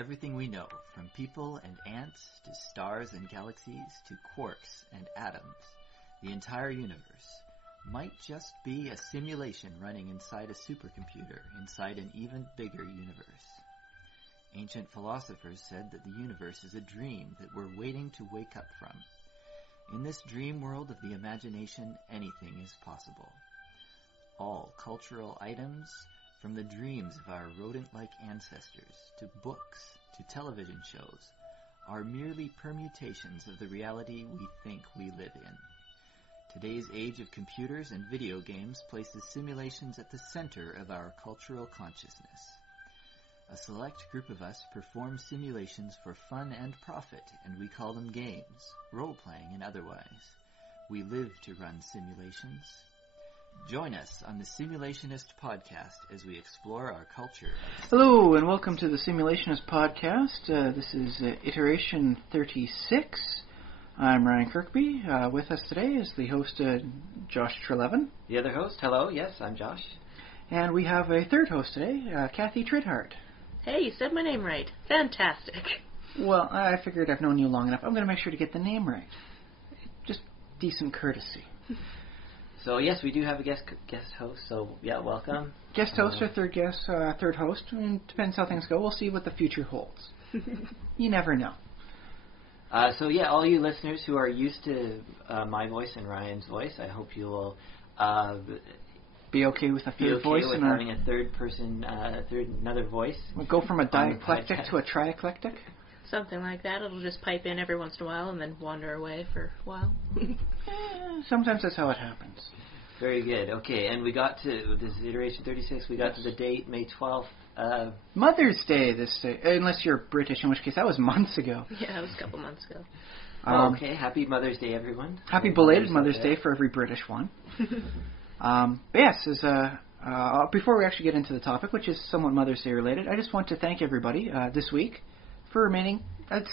Everything we know, from people and ants to stars and galaxies to quarks and atoms, the entire universe, might just be a simulation running inside a supercomputer inside an even bigger universe. Ancient philosophers said that the universe is a dream that we're waiting to wake up from. In this dream world of the imagination, anything is possible. All cultural items, from the dreams of our rodent-like ancestors, to books, to television shows, are merely permutations of the reality we think we live in. Today's age of computers and video games places simulations at the center of our cultural consciousness. A select group of us perform simulations for fun and profit, and we call them games, role-playing and otherwise. We live to run simulations. Join us on the Simulationist podcast as we explore our culture. Hello, and welcome to the Simulationist podcast. This is iteration 36. I'm Ryan Kirkby. With us today is the host, Josh Trelevin. The other host, hello, yes, I'm Josh. And we have a third host today, Kathy Tridhart. Hey, you said my name right. Fantastic. Well, I figured I've known you long enough. I'm going to make sure to get the name right. Just decent courtesy. So, yes, we do have a guest host, so, yeah, welcome. Guest host or third host. I mean, depends how things go. We'll see what the future holds. You never know. So, yeah, all you listeners who are used to my voice and Ryan's voice, I hope you will be okay with a third voice. With having a third person, another voice. We'll go from a dialectic to a trieclectic? Something like that. It'll just pipe in every once in a while and then wander away for a while. Sometimes that's how it happens. Very good. Okay, and we got to, this is iteration 36, we got to the date, May 12th. Mother's Day this day, unless you're British, in which case that was months ago. Yeah, it was a couple months ago. Okay, happy Mother's Day, everyone. Happy belated Mother's Day for every British one. Yes, before we actually get into the topic, which is somewhat Mother's Day related, I just want to thank everybody this week for remaining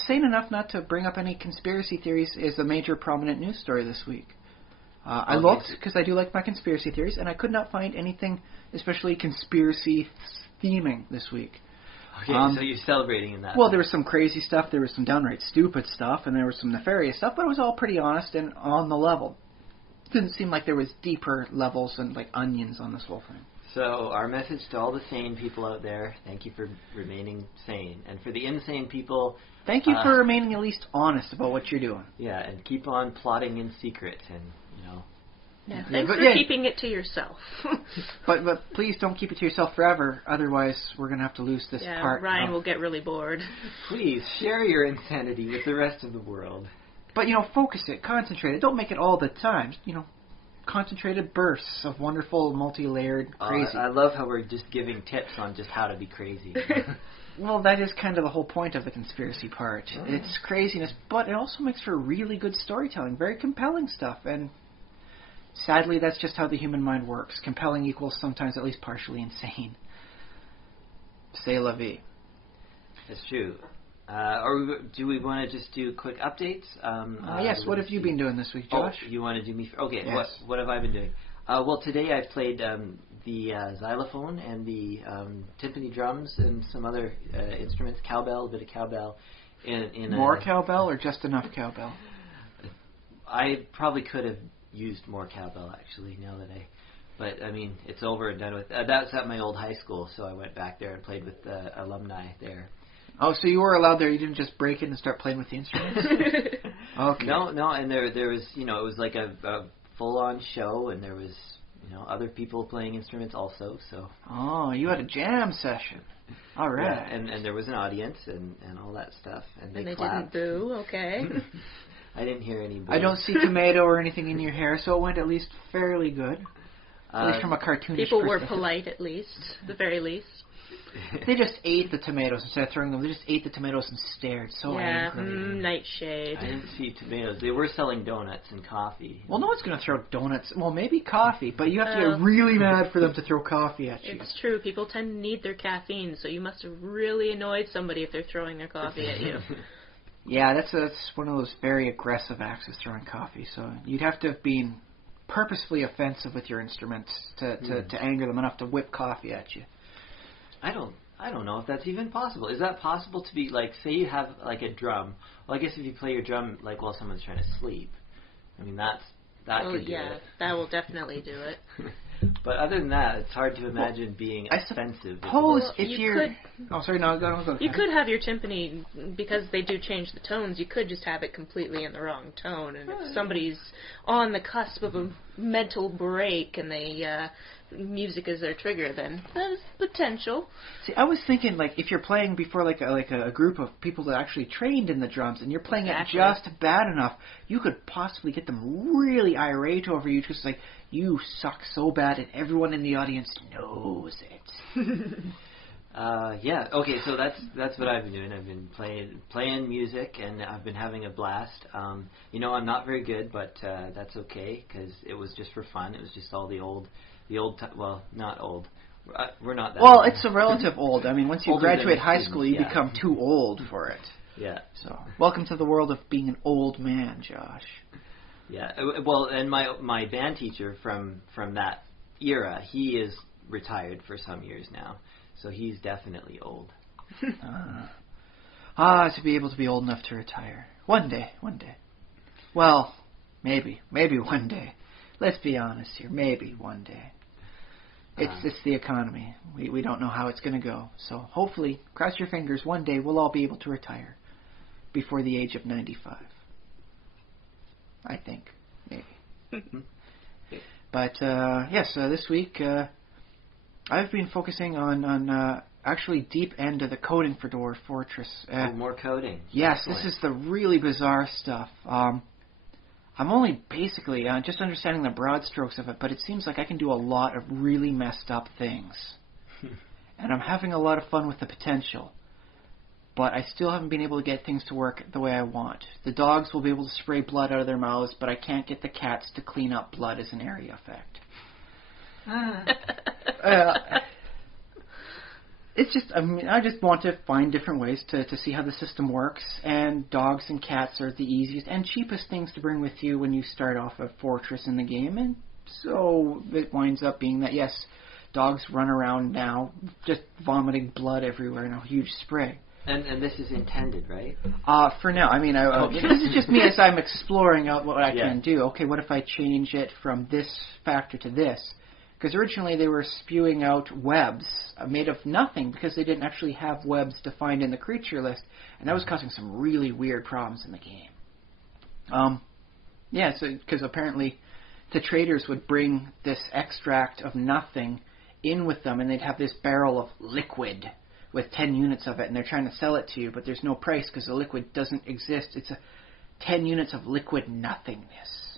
sane enough not to bring up any conspiracy theories as a major prominent news story this week. I looked, because I do like my conspiracy theories, and I could not find anything especially conspiracy theming this week. Okay, so you're celebrating in that. Well, there was some crazy stuff, there was some downright stupid stuff, and there was some nefarious stuff, but it was all pretty honest and on the level. It didn't seem like there was deeper levels and like onions on this whole thing. So our message to all the sane people out there, thank you for remaining sane. And for the insane people... Thank you for remaining at least honest about what you're doing. Yeah, and keep on plotting in secret and, Yeah, thanks for keeping it to yourself. but please don't keep it to yourself forever, otherwise we're going to have to lose this part. Ryan will get really bored. Please, share your insanity with the rest of the world. But, focus it, concentrate it. Don't make it all the time. Concentrated bursts of wonderful, multi-layered crazy. I love how we're just giving tips on just how to be crazy. Well, that is kind of the whole point of the conspiracy part. Oh. It's craziness, but it also makes for really good storytelling, very compelling stuff, and sadly that's just how the human mind works. Compelling equals sometimes at least partially insane. C'est la vie. That's true. Or do we want to just do quick updates? Yes, what have you been doing this week, Josh? Oh, you want to do me... Okay, yes. What have I been doing? Well, today I played the xylophone and the timpani drums and some other instruments, cowbell, a bit of cowbell. More cowbell or just enough cowbell? I probably could have used more cowbell, actually, now that But, I mean, it's over and done with. That's at my old high school, so I went back there and played with the alumni there. Oh, so you were allowed there. You didn't just break in and start playing with the instruments? Okay. No, and there was, it was like a full-on show, and there was, other people playing instruments also, so. Oh, you had a jam session. All right. Yeah, and there was an audience and all that stuff, and they didn't clapped. boo, okay. I didn't hear any boo. I don't see tomato or anything in your hair, so it went at least fairly good. At least from a cartoonish People were perspective. polite, at least, the very least. They just ate the tomatoes instead of throwing them. They just ate the tomatoes and stared so angrily. Nightshade. I didn't see tomatoes. They were selling donuts and coffee. Well, no one's going to throw donuts. Well, maybe coffee, but you have to get really mad for them to throw coffee at you. It's true. People tend to need their caffeine, so you must have really annoyed somebody if they're throwing their coffee at you. Yeah, that's one of those very aggressive acts, is throwing coffee. So you'd have to have been purposefully offensive with your instruments to anger them enough to whip coffee at you. I don't I don't know if that's even possible. Is that possible to be, like, say you have, like, a drum. Well, I guess if you play your drum, like, while someone's trying to sleep, I mean, that could do it. That will definitely do it. But other than that, it's hard to imagine being I offensive. suppose if you you're... could- Oh, sorry, no, go. You could have your timpani, because they do change the tones, you could just have it completely in the wrong tone, and if somebody's on the cusp of a mental break and they music is their trigger, then there's potential. See, I was thinking, like, if you're playing before, like a group of people that actually trained in the drums, and you're playing it just bad enough, you could possibly get them really irate over you, just like, you suck so bad, and everyone in the audience knows it. Yeah. Okay. So that's what I've been doing. I've been playing music, and I've been having a blast. You know, I'm not very good, but that's okay because it was just for fun. It was just all the old. Well, not old. We're not that. Well, old. it's a relative old. I mean, once you Older graduate than high students, school, you yeah. become too old for it. Yeah. So, welcome to the world of being an old man, Josh. Yeah. Well, and my band teacher from that era, he is retired for some years now, so he's definitely old. To be able to be old enough to retire. One day. Well, maybe one day. Let's be honest here. Maybe one day. It's the economy. We don't know how it's going to go. So hopefully, cross your fingers, one day we'll all be able to retire before the age of 95. I think. Maybe. But, yes, this week I've been focusing on actually deep end of the coding for Dwarf Fortress. More coding. Yes, Excellent. this is the really bizarre stuff. I'm only basically just understanding the broad strokes of it, but it seems like I can do a lot of really messed up things. And I'm having a lot of fun with the potential. But I still haven't been able to get things to work the way I want. The dogs will be able to spray blood out of their mouths, but I can't get the cats to clean up blood as an area effect. It's just, I mean, I just want to find different ways to see how the system works, and dogs and cats are the easiest and cheapest things to bring with you when you start off a fortress in the game, and so it winds up being that, yes, dogs run around now just vomiting blood everywhere in a huge spray. And this is intended, right? For now. I mean, Okay. this is just me as I'm exploring out what I can do. Okay, what if I change it from this factor to this? Because originally they were spewing out webs made of nothing because they didn't actually have webs defined in the creature list, and that was causing some really weird problems in the game. Yeah, so because apparently the traders would bring this extract of nothing in with them, and they'd have this barrel of liquid with 10 units of it, and they're trying to sell it to you, but there's no price because the liquid doesn't exist. It's 10 units of liquid nothingness.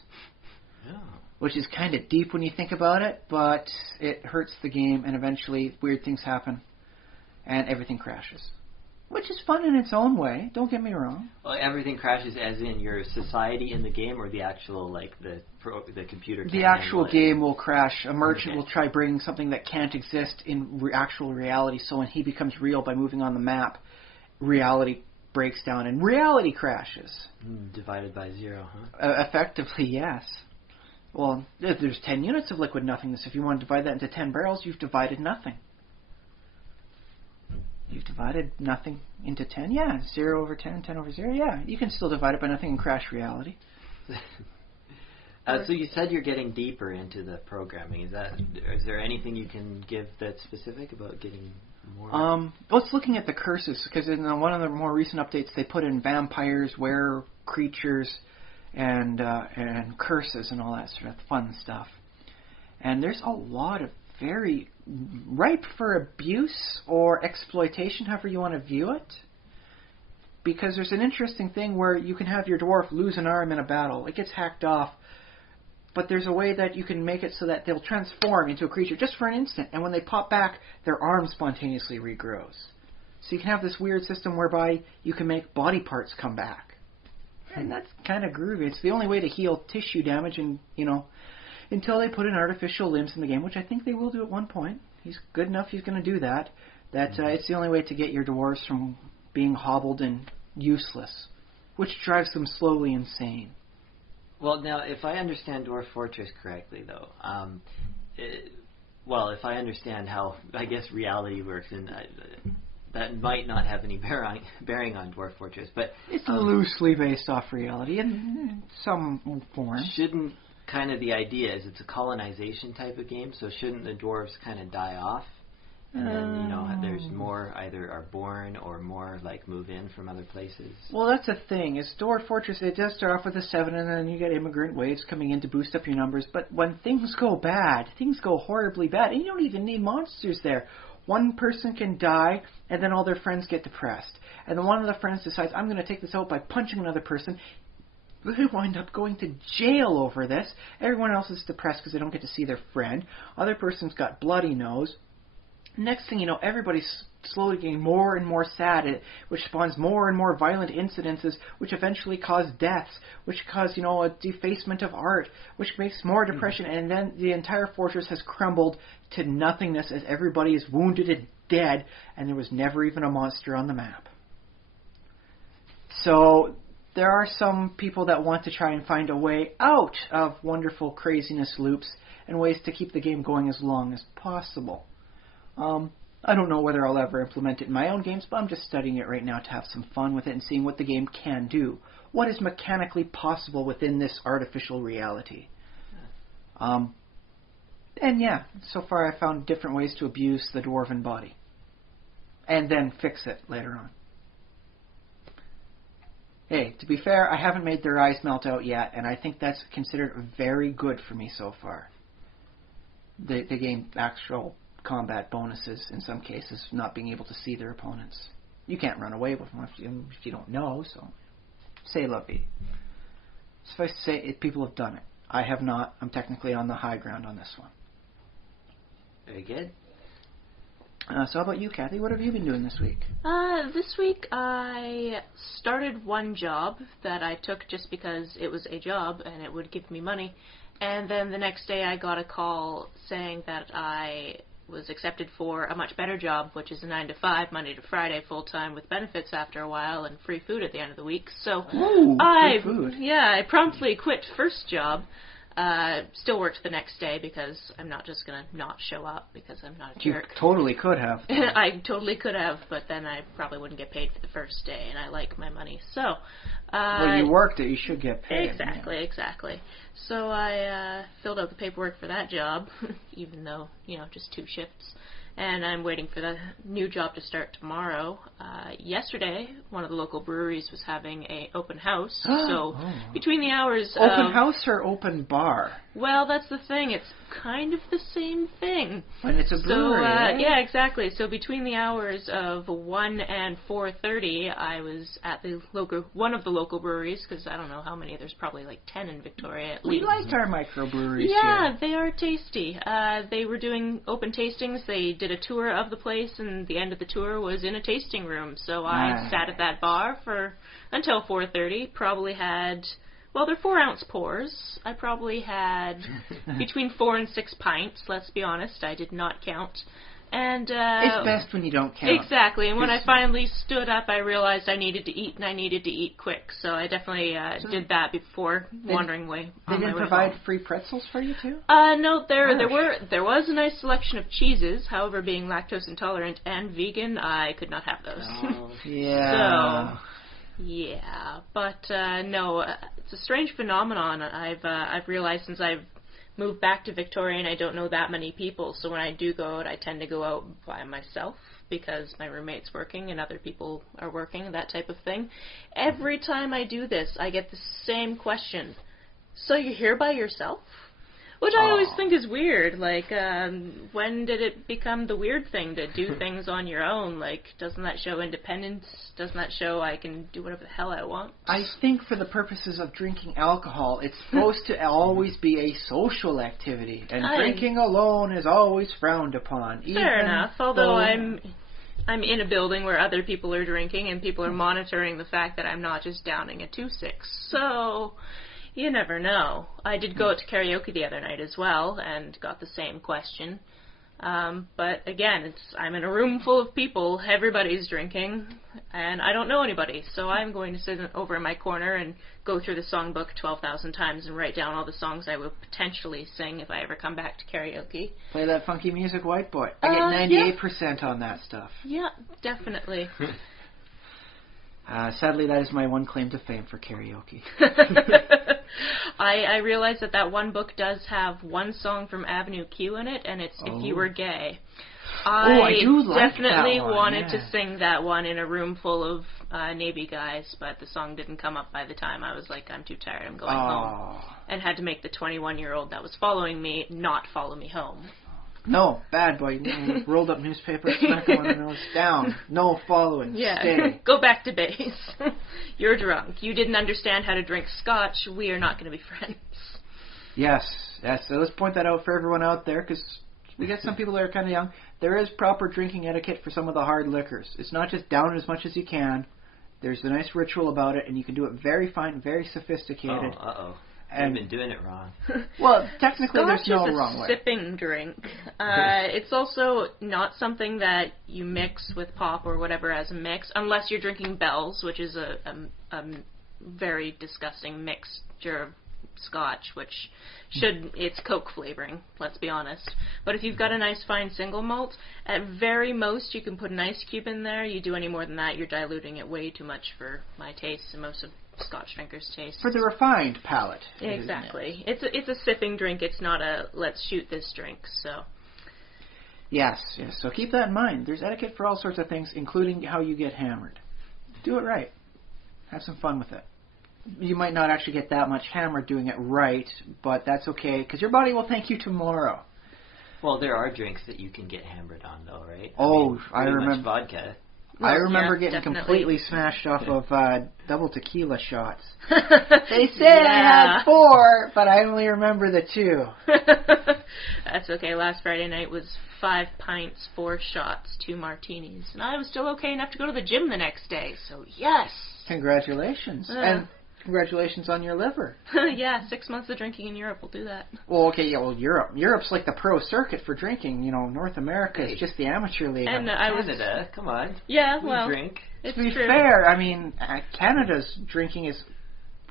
Oh. Which is kind of deep when you think about it, but it hurts the game, and eventually weird things happen, and everything crashes. Which is fun in its own way, don't get me wrong. Well, everything crashes as in your society in the game, or the actual, like, the computer can't The actual handle it? game will crash. A merchant Okay. will try bringing something that can't exist in actual reality, so when he becomes real by moving on the map, reality breaks down, and reality crashes. Divided by 0, huh? Effectively, yes. Well, there's 10 units of liquid nothingness. If you want to divide that into 10 barrels, you've divided nothing. You've divided nothing into 10? Yeah, 0 over 10, 10 over 0? Yeah, you can still divide it by nothing and crash reality. So you said you're getting deeper into the programming. Is there anything you can give that's specific about getting more? Well, it's looking at the curses, because in one of the more recent updates, they put in vampires, were creatures, and curses and all that sort of fun stuff. And there's a lot of very ripe for abuse or exploitation, however you want to view it. Because there's an interesting thing where you can have your dwarf lose an arm in a battle. It gets hacked off. But there's a way that you can make it so that they'll transform into a creature just for an instant. And when they pop back, their arm spontaneously regrows. So you can have this weird system whereby you can make body parts come back. And that's kind of groovy. It's the only way to heal tissue damage, and until they put in artificial limbs in the game, which I think they will do at one point. He's good enough, he's going to do that. It's the only way to get your dwarves from being hobbled and useless, which drives them slowly insane. Well, now, if I understand Dwarf Fortress correctly, though, well, if I understand how, I guess, reality works, and that might not have any bearing on Dwarf Fortress, but it's loosely based off reality in some form. Shouldn't kind of the idea is it's a colonization type of game, so shouldn't the dwarves kind of die off? And then, there's more either are born or more like move in from other places. Well, that's the thing. Is Dwarf Fortress, it does start off with a 7, and then you get immigrant waves coming in to boost up your numbers. But when things go bad, things go horribly bad, and you don't even need monsters there. One person can die, and then all their friends get depressed. And then one of the friends decides, I'm going to take this out by punching another person. They wind up going to jail over this. Everyone else is depressed because they don't get to see their friend. Other person's got bloody nose. Next thing you know, everybody's slowly getting more and more sad, which spawns more and more violent incidences, which eventually cause deaths, which cause, a defacement of art, which makes more depression, and then the entire fortress has crumbled to nothingness as everybody is wounded and dead, and there was never even a monster on the map. So there are some people that want to try and find a way out of wonderful craziness loops and ways to keep the game going as long as possible. I don't know whether I'll ever implement it in my own games, but I'm just studying it right now to have some fun with it and seeing what the game can do. What is mechanically possible within this artificial reality? And yeah, so far I found different ways to abuse the dwarven body. And then fix it later on. Hey, to be fair, I haven't made their eyes melt out yet, and I think that's considered very good for me so far. They gain actual combat bonuses in some cases, not being able to see their opponents. You can't run away with them if you don't know, so say la vie. Suffice to say, people have done it. I have not. I'm technically on the high ground on this one. Very good. So how about you, Kathy? What have you been doing this week? This week I started one job that I took just because it was a job and it would give me money. And then the next day I got a call saying that I was accepted for a much better job, which is a 9 to 5, Monday to Friday, full-time with benefits after a while and free food at the end of the week. So free food. Yeah, I promptly quit first job. Still worked the next day because I'm not just going to not show up because I'm not a jerk. You totally could have. I totally could have, but then I probably wouldn't get paid for the first day, and I like my money. So, well, you worked it, you should get paid. Exactly. So I filled out the paperwork for that job, even though, just 2 shifts. And I'm waiting for the new job to start tomorrow. Yesterday, one of the local breweries was having a open house. So between the hours of... Open house or open bar? Well, that's the thing. It's kind of the same thing. When it's a brewery, right? Yeah, exactly. So between the hours of 1 and 4:30, I was at one of the local breweries, because I don't know how many. There's probably like 10 in Victoria at least. We liked our microbreweries Yeah, here. they are tasty. They were doing open tastings. They did a tour of the place, and the end of the tour was in a tasting room. So I sat at that bar until 4:30. Probably had... Well, they're 4-ounce pours. I probably had between 4 and 6 pints, let's be honest. I did not count. And it's best when you don't count. Exactly. And when I finally stood up, I realized I needed to eat, and I needed to eat quick. So I definitely did that before wandering away. They didn't provide free pretzels for you, too? No, there was a nice selection of cheeses. However, being lactose intolerant and vegan, I could not have those. Oh, yeah. Yeah, but no, it's a strange phenomenon. I've realized since I've moved back to Victoria, and I don't know that many people. So when I do go out, I tend to go out by myself because my roommate's working and other people are working, that type of thing. Every time I do this, I get the same question. So you're here by yourself? Which I always think is weird. Like, when did it become the weird thing to do things on your own? Like, doesn't that show independence? Doesn't that show I can do whatever the hell I want? I think for the purposes of drinking alcohol, it's supposed to always be a social activity. And drinking alone is always frowned upon. Fair enough. Although I'm in a building where other people are drinking and people are monitoring the fact that I'm not just downing a 2-6. So... You never know. I did go out to karaoke the other night as well and got the same question. But again, I'm in a room full of people, everybody's drinking, and I don't know anybody, so I'm going to sit over in my corner and go through the songbook 12,000 times and write down all the songs I will potentially sing if I ever come back to karaoke. Play that funky music, white boy. I get 98% on that stuff. Yeah, definitely. Sadly, that is my one claim to fame for karaoke. I realize that one book does have one song from Avenue Q in it, and it's If You Were Gay. I do like definitely that one, wanted to sing that one in a room full of Navy guys, but the song didn't come up by the time I was like, I'm too tired, I'm going home. And had to make the 21-year-old that was following me not follow me home. No, bad boy. Rolled up newspaper, smack him on the nose, down. No following. Yeah, Stay. Go back to base. You're drunk. You didn't understand how to drink scotch. We are not going to be friends. Yes. So let's point that out for everyone out there, because we got some people that are kind of young. There is proper drinking etiquette for some of the hard liquors. It's not just down as much as you can. There's a nice ritual about it, and you can do it very fine, very sophisticated. Oh, uh-oh. I've been doing it wrong. Well, technically Scotch there's no is a wrong way. sipping drink. It's also not something that you mix with pop or whatever as a mix, unless you're drinking Bell's, which is a very disgusting mixture of Scotch, which it's Coke flavoring, let's be honest. But if you've got a nice fine single malt, at very most you can put an ice cube in there. You do any more than that, you're diluting it way too much for my taste and most of Scotch drinkers' taste. For the refined palate. Exactly. It's a sipping drink. It's not a let's shoot this drink. So. Yes. So keep that in mind. There's etiquette for all sorts of things, including how you get hammered. Do it right. Have some fun with it. You might not actually get that much hammered doing it right, but that's okay, because your body will thank you tomorrow. Well, there are drinks that you can get hammered on, though, right? I remember. Much vodka. I remember getting definitely. completely smashed off of double tequila shots. They say I had 4, but I only remember the 2. That's okay. Last Friday night was 5 pints, 4 shots, 2 martinis, and I was still okay enough to go to the gym the next day. So yes. Congratulations. And congratulations on your liver. Yeah, 6 months of drinking in Europe will do that. Well, okay, Europe. Europe's like the pro circuit for drinking. North America is just the amateur league. And Canada, come on. Yeah, we drink. It's to be true. fair, I mean, Canada's drinking is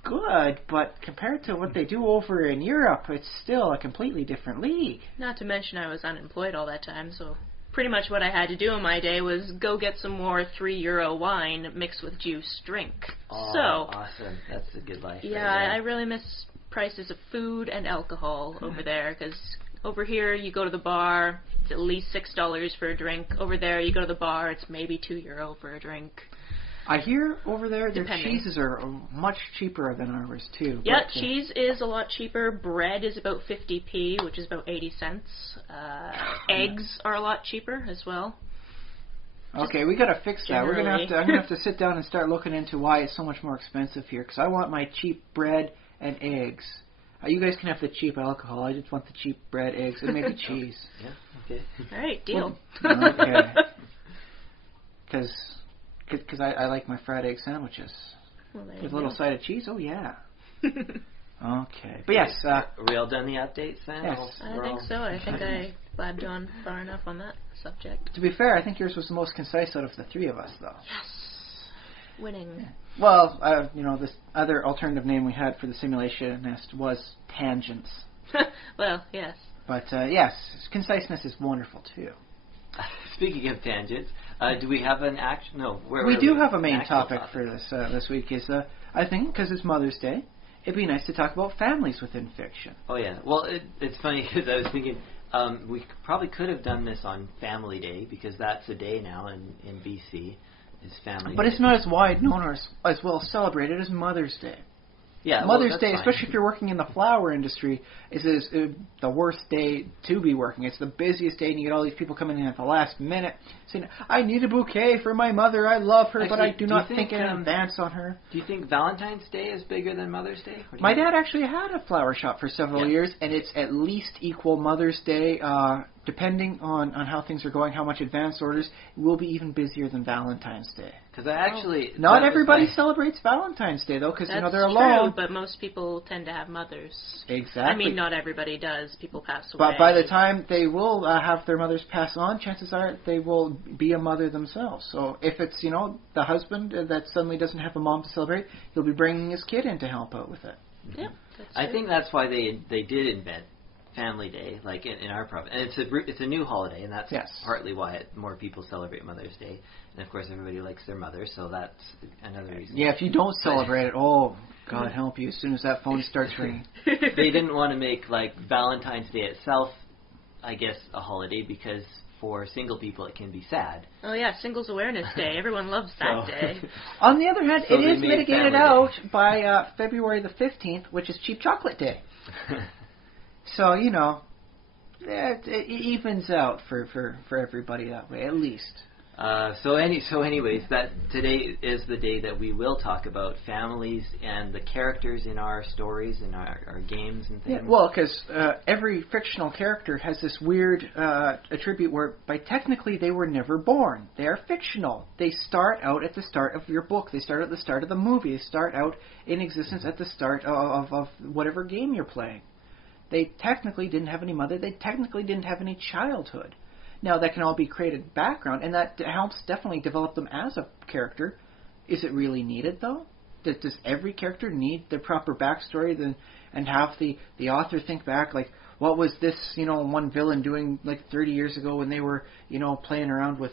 good, but compared to what they do over in Europe, it's still a completely different league. Not to mention I was unemployed all that time, so pretty much what I had to do in my day was go get some more €3 wine mixed with juice drink. Oh, so awesome. That's a good life. Yeah, right there. I really miss prices of food and alcohol over there, because over here you go to the bar, it's at least $6 for a drink. Over there you go to the bar, it's maybe €2 for a drink. I hear over there their Depending. cheeses are much cheaper than ours too. Yeah, but, cheese is a lot cheaper. Bread is about 50p, which is about 80 cents. Eggs are a lot cheaper as well. Okay, we gotta fix that. I'm generally. gonna have to sit down and start looking into why it's so much more expensive here. Because I want my cheap bread and eggs. You guys can have the cheap alcohol. I just want the cheap bread, eggs, and maybe cheese. Yeah, okay. All right, deal. Okay. Because I like my fried egg sandwiches. Well, there With a you little go. side of cheese? Oh, yeah. Okay. But yes. Are we all done the updates then? Yes. I think so. I think I blabbed on far enough on that subject. To be fair, I think yours was the most concise out of the 3 of us, though. Yes. Winning. Well, this other alternative name we had for the Simulationist was Tangents. Well, yes. But, yes, conciseness is wonderful, too. Speaking of tangents, do we have an action? No, we do have a main actual topic for this week. Is I think because it's Mother's Day, it'd be nice to talk about families within fiction. Oh yeah. Well, it's funny because I was thinking we probably could have done this on Family Day because that's a day now in BC is Family But Day. it's not as wide known or as well celebrated as Mother's Day. Yeah, Mother's that's Day, fine. especially if you're working in the flower industry, is the worst day to be working. It's the busiest day, and you get all these people coming in at the last minute saying, I need a bouquet for my mother, I love her, but I do not think in advance on her. Do you think Valentine's Day is bigger than Mother's Day? My dad actually had a flower shop for several years, and it's at least equal Mother's Day depending on how things are going, how much advance orders, it will be even busier than Valentine's Day. Because I actually... Not everybody celebrates Valentine's Day, though, because, they're alone. True, but most people tend to have mothers. Exactly. I mean, not everybody does. People pass away. But by the time they will have their mothers pass on, chances are they will be a mother themselves. So if it's, the husband that suddenly doesn't have a mom to celebrate, he'll be bringing his kid in to help out with it. Yeah, I think that's why they did invent Family Day, like in our province, and it's a new holiday, and that's partly why more people celebrate Mother's Day, and of course everybody likes their mother, so that's another reason. Yeah, if you don't celebrate it, oh God help you! As soon as that phone starts ringing, they didn't want to make like Valentine's Day itself, I guess, a holiday because for single people it can be sad. Oh yeah, Singles Awareness Day. Everyone loves that day. On the other hand, it is mitigated out by February the 15th, which is Cheap Chocolate Day. So, it evens out for everybody that way, at least. So anyways, that today is the day that we will talk about families and the characters in our stories and our games and things. Yeah, well, because every fictional character has this weird attribute where, technically, they were never born. They are fictional. They start out at the start of your book. They start at the start of the movie. They start out in existence at the start of whatever game you're playing. They technically didn't have any mother. They technically didn't have any childhood. Now, that can all be created background, and that helps definitely develop them as a character. Is it really needed, though? Does every character need the proper backstory and have the author think back, like, what was this, one villain doing, like, 30 years ago when they were, playing around with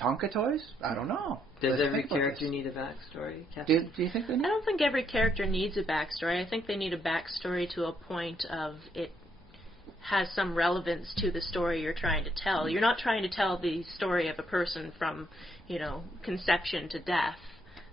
Tonka toys? I don't know. Does every character need a backstory, Kathy? Do you think they need? I don't think every character needs a backstory. I think they need a backstory to a point of it has some relevance to the story you're trying to tell. You're not trying to tell the story of a person from, conception to death.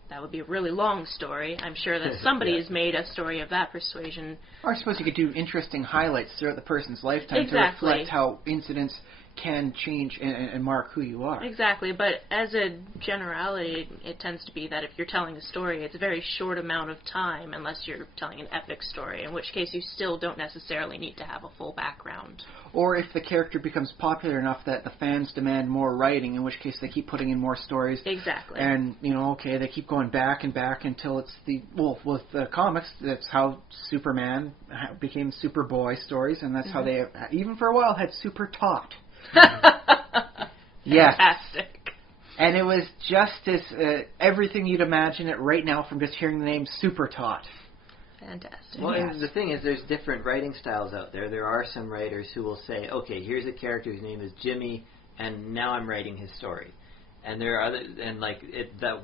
That would be a really long story. I'm sure that somebody has made a story of that persuasion. Or I suppose you could do interesting highlights throughout the person's lifetime to reflect how incidents can change and mark who you are. Exactly, but as a generality, it tends to be that if you're telling a story, it's a very short amount of time, unless you're telling an epic story, in which case you still don't necessarily need to have a full background. Or if the character becomes popular enough that the fans demand more writing, in which case they keep putting in more stories. Exactly. And, they keep going back and back until it's with the comics, that's how Superman became Superboy stories, and that's how they, even for a while, had Super Tot. Yes. Fantastic. And it was just as everything you'd imagine it right now from just hearing the name Super Tot. Fantastic. Well, and the thing is, there's different writing styles out there. There are some writers who will say, okay, here's a character whose name is Jimmy, and now I'm writing his story. And there are other, and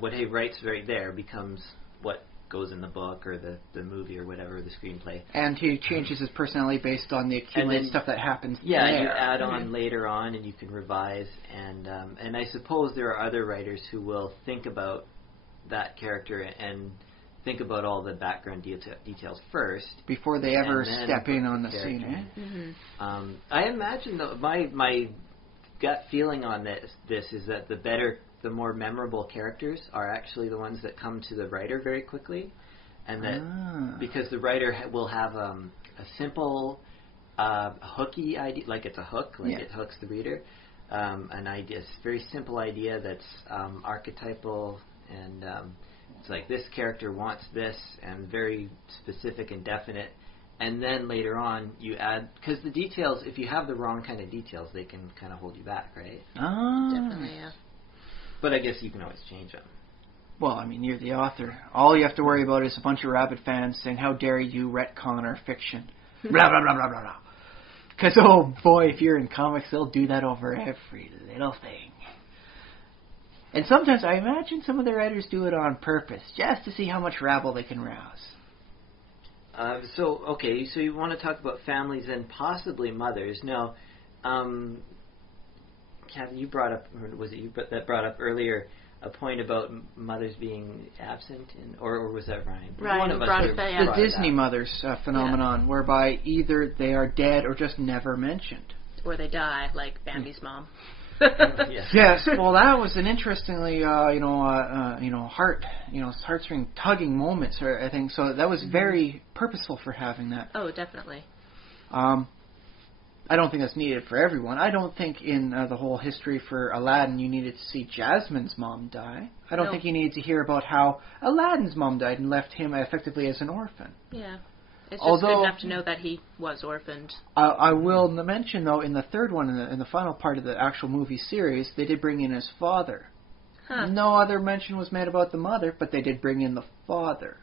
what he writes right there becomes what goes in the book or the movie or whatever, the screenplay. And he changes his personality based on the accumulated stuff that happens. Yeah, there. And you add on later on, and you can revise. And I suppose there are other writers who will think about that character and think about all the background details first before they ever step in on the scene. Eh? Mm-hmm. I imagine though my gut feeling on this is that the more memorable characters are actually the ones that come to the writer very quickly, and that because the writer will have a simple hooky idea, like it's a hook, it hooks the reader, an idea, a very simple idea that's archetypal, and it's like this character wants this, and very specific and definite. And then later on, you add, because the details, if you have the wrong kind of details, they can kind of hold you back, right? Definitely, yeah. But I guess you can always change them. Well, I mean, you're the author. All you have to worry about is a bunch of rabid fans saying, how dare you retcon our fiction. Blah, blah, blah, blah, blah, blah. Because, oh boy, if you're in comics, they'll do that over every little thing. And sometimes I imagine some of the writers do it on purpose, just to see how much rabble they can rouse. So you want to talk about families and possibly mothers. Now, Kathy, you brought up, or was it you that brought up earlier a point about mothers being absent, or was that Ryan? Ryan brought it up. The Disney mothers phenomenon, whereby either they are dead or just never mentioned. Or they die, like Bambi's mom. Yes, well, that was an interestingly, heartstring tugging moment. I think so. That was very purposeful for having that. Oh, definitely. I don't think that's needed for everyone. I don't think in the whole history for Aladdin you needed to see Jasmine's mom die. I don't think you needed to hear about how Aladdin's mom died and left him effectively as an orphan. Yeah. It's just good enough to know that he was orphaned. I will mention, though, in the third one, in the final part of the actual movie series, they did bring in his father. Huh. No other mention was made about the mother, but they did bring in the father.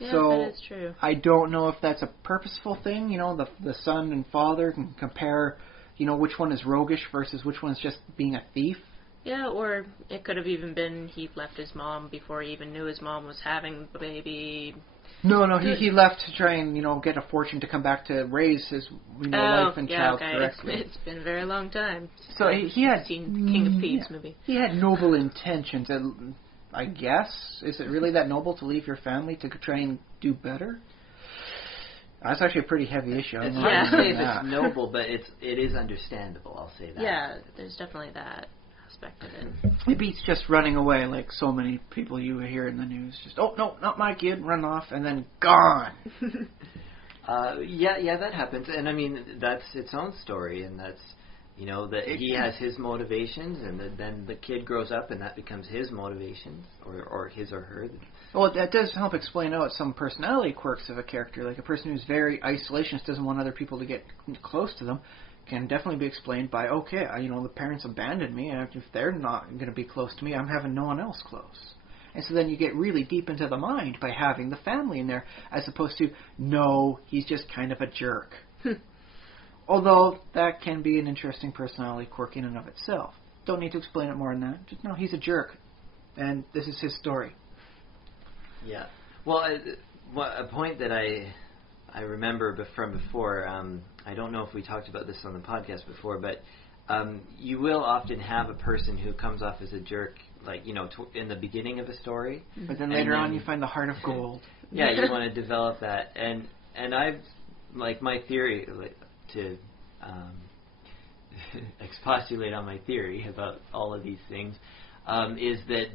Yeah, so that is true. I don't know if that's a purposeful thing, the son and father can compare, which one is roguish versus which one's just being a thief. Yeah, or it could have even been he left his mom before he even knew his mom was having the baby. No, he left to try and, get a fortune to come back to raise his, wife and child correctly. It's been a very long time. So he had seen the King of Thieves movie. He had noble intentions, I guess. Is it really that noble to leave your family to try and do better? That's actually a pretty heavy issue. It's hard to say if it's noble, but it is understandable, I'll say that. Yeah, there's definitely that aspect of it. It beats just running away like so many people you hear in the news. Just, oh, no, not my kid, run off, and then gone. Yeah, that happens. And I mean, that's its own story, and that's, that he has his motivations, and then the kid grows up, and that becomes his motivations, or his or her. Well, that does help explain out some personality quirks of a character. Like a person who's very isolationist, doesn't want other people to get close to them, can definitely be explained by, okay, the parents abandoned me, and if they're not going to be close to me, I'm having no one else close. And so then you get really deep into the mind by having the family in there, as opposed to, no, he's just kind of a jerk. Although, that can be an interesting personality quirk in and of itself. Don't need to explain it more than that. Just know he's a jerk, and this is his story. Yeah. Well, a point that I remember from before, I don't know if we talked about this on the podcast before, but you will often have a person who comes off as a jerk, like, in the beginning of a story. But then later on you find the heart of gold. Yeah, you want to develop that. And I've, like, my theory, to expostulate on my theory about all of these things, is that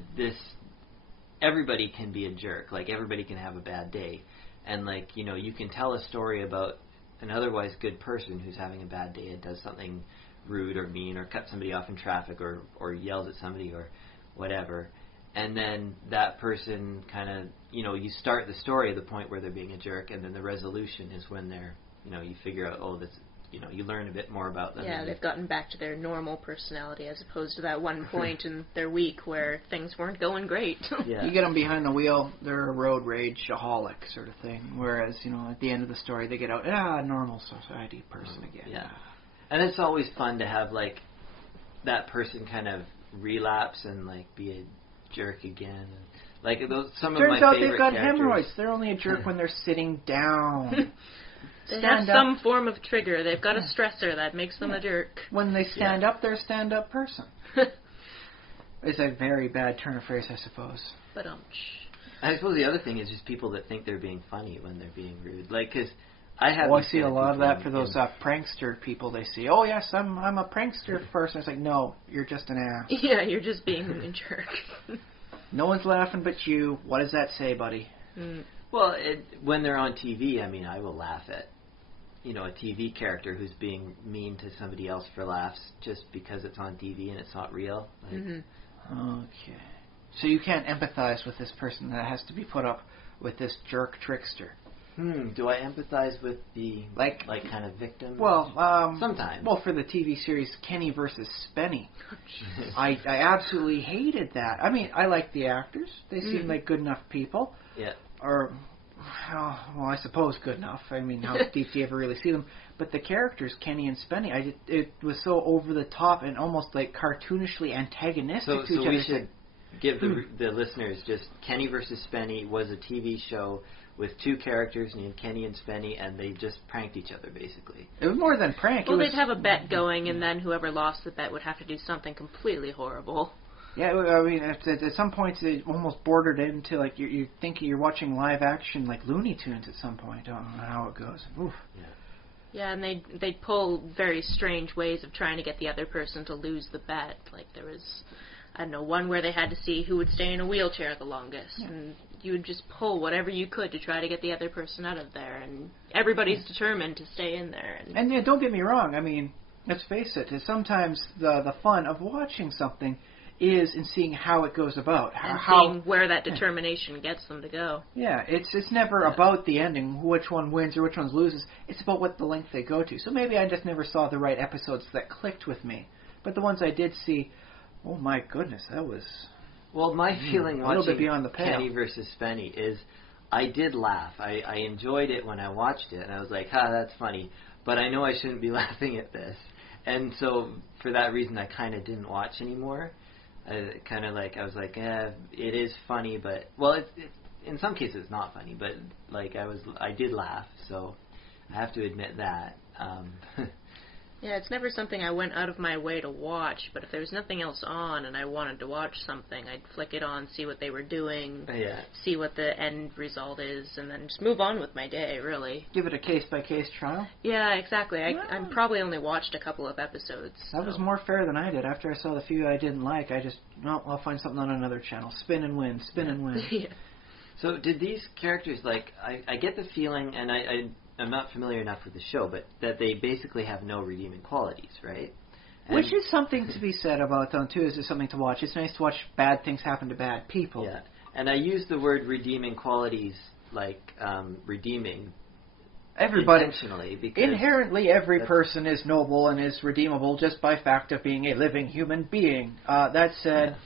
everybody can be a jerk. Like, everybody can have a bad day. And, like, you can tell a story about an otherwise good person who's having a bad day and does something rude or mean or cuts somebody off in traffic or yells at somebody or whatever. And then that person kind of, you start the story at the point where they're being a jerk, and then the resolution is when they're, you figure out, oh, this, you learn a bit more about them. Yeah, they've gotten back to their normal personality as opposed to that one point in their week where things weren't going great. Yeah. You get them behind the wheel, they're a road rage-aholic sort of thing. Whereas, at the end of the story, they get out, normal society person again. Yeah. And it's always fun to have, like, that person kind of relapse and, like, be a jerk again. Like, some of my favorite characters. Turns out they've got hemorrhoids. They're only a jerk when they're sitting down. They have some form of trigger. They've got a stressor that makes them a jerk. When they stand up, they're a stand-up person. It's a very bad turn of phrase, I suppose. But I suppose the other thing is just people that think they're being funny when they're being rude. Like, because I see a lot of that for those prankster people. They see, oh yes, I'm a prankster person. It's like, no, you're just an ass. Yeah, you're just being a jerk. No one's laughing but you. What does that say, buddy? Well, when they're on TV, I mean, I will laugh at, a TV character who's being mean to somebody else for laughs just because it's on TV and it's not real. Like, okay. So you can't empathize with this person that has to be put up with this jerk trickster. Do I empathize with the like kind of victim? Well, sometimes. Well, for the TV series Kenny versus Spenny, I absolutely hated that. I mean, I like the actors; they seem like good enough people. Yeah. Or, well, I suppose good enough. I mean, how deep do you ever really see them? But the characters, Kenny and Spenny, it was so over the top and almost like cartoonishly antagonistic to each other. So we should give the listeners just Kenny versus Spenny was a TV show with two characters named Kenny and Spenny, and they just pranked each other, basically. It was more than prank. Well, they'd have a bet going, and then whoever lost the bet would have to do something completely horrible. Yeah, I mean, at some points it almost bordered into, like, you think you're watching live action, like Looney Tunes at some point. I don't know how it goes. Oof. Yeah, and they'd pull very strange ways of trying to get the other person to lose the bet. Like, there was I don't know, one where they had to see who would stay in a wheelchair the longest, and you would just pull whatever you could to try to get the other person out of there, and everybody's determined to stay in there. And yeah, don't get me wrong, I mean, let's face it, sometimes the fun of watching something is in seeing how it goes about. And seeing where that determination gets them to go. Yeah, it's never about the ending, which one wins or which one loses. It's about what the length they go to. So maybe I just never saw the right episodes that clicked with me. But the ones I did see, oh my goodness, that was... Well, my feeling a little watching bit beyond the pale. Kenny versus Spenny is I did laugh. I enjoyed it when I watched it, and I was like, that's funny. But I know I shouldn't be laughing at this. And so for that reason, I kind of didn't watch anymore. I was like, it is funny, but it's in some cases it's not funny, but like I did laugh, so I have to admit that. Yeah, it's never something I went out of my way to watch, but if there was nothing else on and I wanted to watch something, I'd flick it on, see what they were doing, see what the end result is, and then just move on with my day, really. Give it a case-by-case trial? Yeah, exactly. I probably only watched a couple of episodes. That was more fair than I did. After I saw the few I didn't like, I'll find something on another channel. Spin and win, spin and win. Yeah. So did these characters, I get the feeling, and I'm not familiar enough with the show, but that they basically have no redeeming qualities, right? And which is something to be said about them, too, is something to watch. It's nice to watch bad things happen to bad people. Yeah, and I use the word redeeming qualities like redeeming everybody intentionally, because inherently every person is noble and is redeemable just by fact of being a living human being. That said,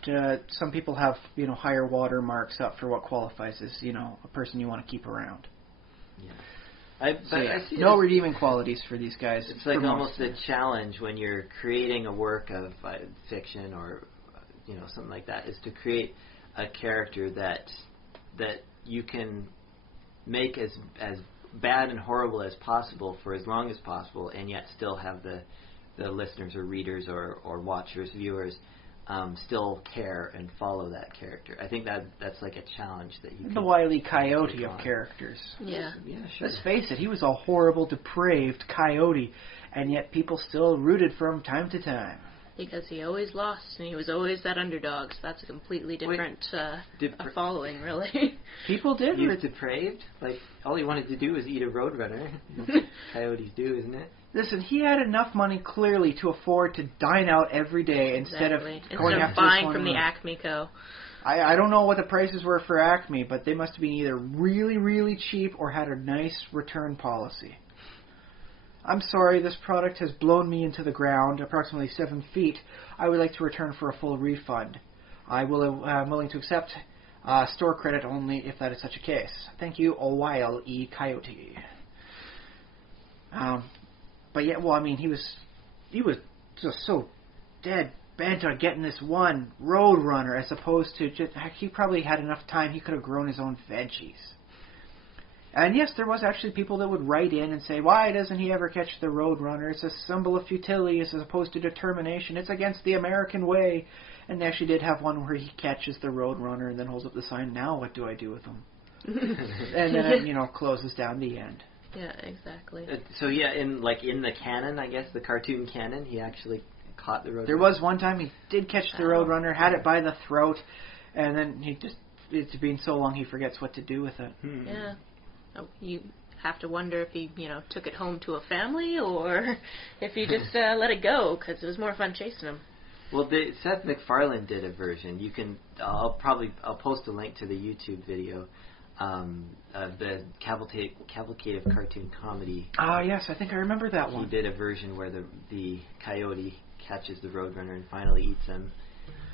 some people have higher watermarks up for what qualifies as a person you want to keep around. Yeah. I see no redeeming qualities for these guys. It's like almost a challenge when you're creating a work of fiction or something like that, is to create a character that you can make as bad and horrible as possible for as long as possible, and yet still have the listeners or readers or watchers, viewers, still care and follow that character. I think that's like a challenge that you can... The Wile E. Coyote of characters. Yeah. Yeah, sure. Let's face it, he was a horrible, depraved coyote, and yet people still rooted for him time to time. Because he always lost, and he was always that underdog, so that's a completely different following, really. People did. He was depraved? Like, all he wanted to do was eat a roadrunner. Coyotes do, isn't it? Listen, he had enough money, clearly, to afford to dine out every day instead of buying from the Acme Co. I don't know what the prices were for Acme, but they must have been either really, really cheap or had a nice return policy. I'm sorry, this product has blown me into the ground, approximately 7 feet. I would like to return for a full refund. I'm willing to accept store credit only if that is such a case. Thank you, Wile E. Coyote. But yeah, well, I mean, he was just so dead bent on getting this one Roadrunner, as opposed to he probably had enough time he could have grown his own veggies. And yes, there was actually people that would write in and say, why doesn't he ever catch the Roadrunner? It's a symbol of futility as opposed to determination. It's against the American way. And they actually did have one where he catches the Roadrunner and then holds up the sign, now what do I do with him? And then it, closes down the end. Yeah, exactly. So yeah, in the canon, I guess, the cartoon canon, he actually caught the Roadrunner. There was one time he did catch the Roadrunner, had it by the throat, and then it's been so long he forgets what to do with it. Yeah. You have to wonder if he, took it home to a family or if he just let it go because it was more fun chasing him. Well, Seth MacFarlane did a version. I'll post a link to the YouTube video of the cavalcade of cartoon comedy. Ah, yes, I think I remember that one. He did a version where the coyote catches the Roadrunner and finally eats him.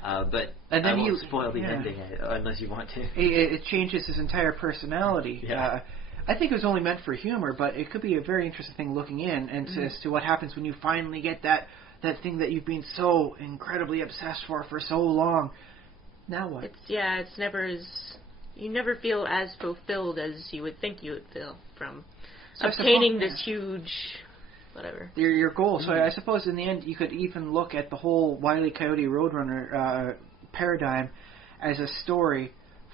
But and then I won't spoil the ending unless you want to. It changes his entire personality. Yeah. I think it was only meant for humor, but it could be a very interesting thing looking in and as to what happens when you finally get that thing that you've been so incredibly obsessed for so long. Now what? It's never as... You never feel as fulfilled as you would think you would feel from obtaining this huge... whatever. Your goal. So I suppose in the end you could even look at the whole Wile E. Coyote Roadrunner paradigm as a story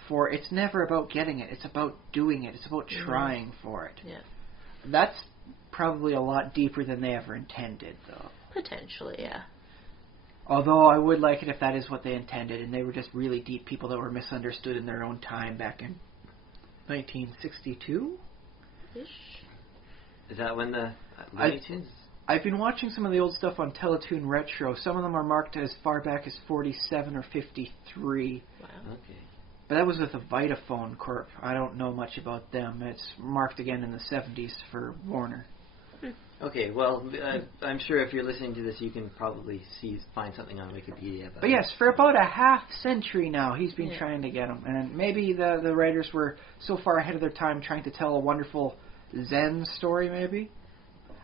for it's never about getting it, it's about doing it, it's about trying for it. Yeah. That's probably a lot deeper than they ever intended, though. Potentially, yeah. Although I would like it if that is what they intended, and they were just really deep people that were misunderstood in their own time back in 1962? Ish. Is that when the Looney Tunes? I've been watching some of the old stuff on Teletoon Retro. Some of them are marked as far back as 47 or 53. Wow. Okay. But that was with the Vitaphone Corp. I don't know much about them. It's marked again in the 70s for Warner. Okay, well, I'm sure if you're listening to this, you can probably find something on Wikipedia. But yes, for about a half century now, he's been trying to get them. And maybe the writers were so far ahead of their time trying to tell a wonderful Zen story, maybe?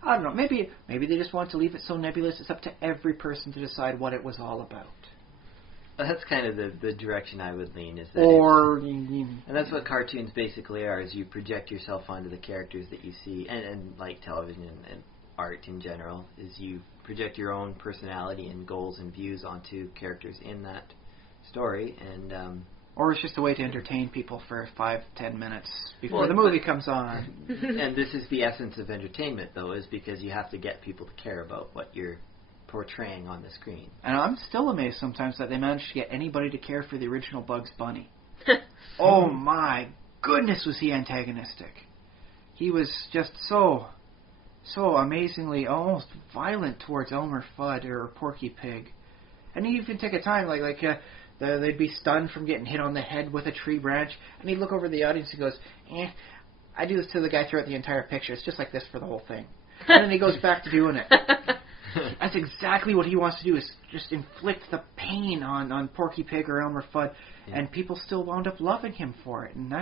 I don't know. Maybe they just want to leave it so nebulous it's up to every person to decide what it was all about. That's kind of the direction I would lean. Is that and that's what cartoons basically are, is you project yourself onto the characters that you see, and like television and art in general, is you project your own personality and goals and views onto characters in that story, and or it's just a way to entertain people for 5-10 minutes before the movie comes on. And this is the essence of entertainment, though, is because you have to get people to care about what you're portraying on the screen. And I'm still amazed sometimes that they managed to get anybody to care for the original Bugs Bunny. Oh my goodness, was he antagonistic. He was just so amazingly almost violent towards Elmer Fudd or Porky Pig. And he'd even take a time, they'd be stunned from getting hit on the head with a tree branch, and he'd look over the audience and goes, I do this to the guy throughout the entire picture. It's just like this for the whole thing. And then he goes back to doing it. That's exactly what he wants to do, is just inflict the pain on Porky Pig or Elmer Fudd, and people still wound up loving him for it. And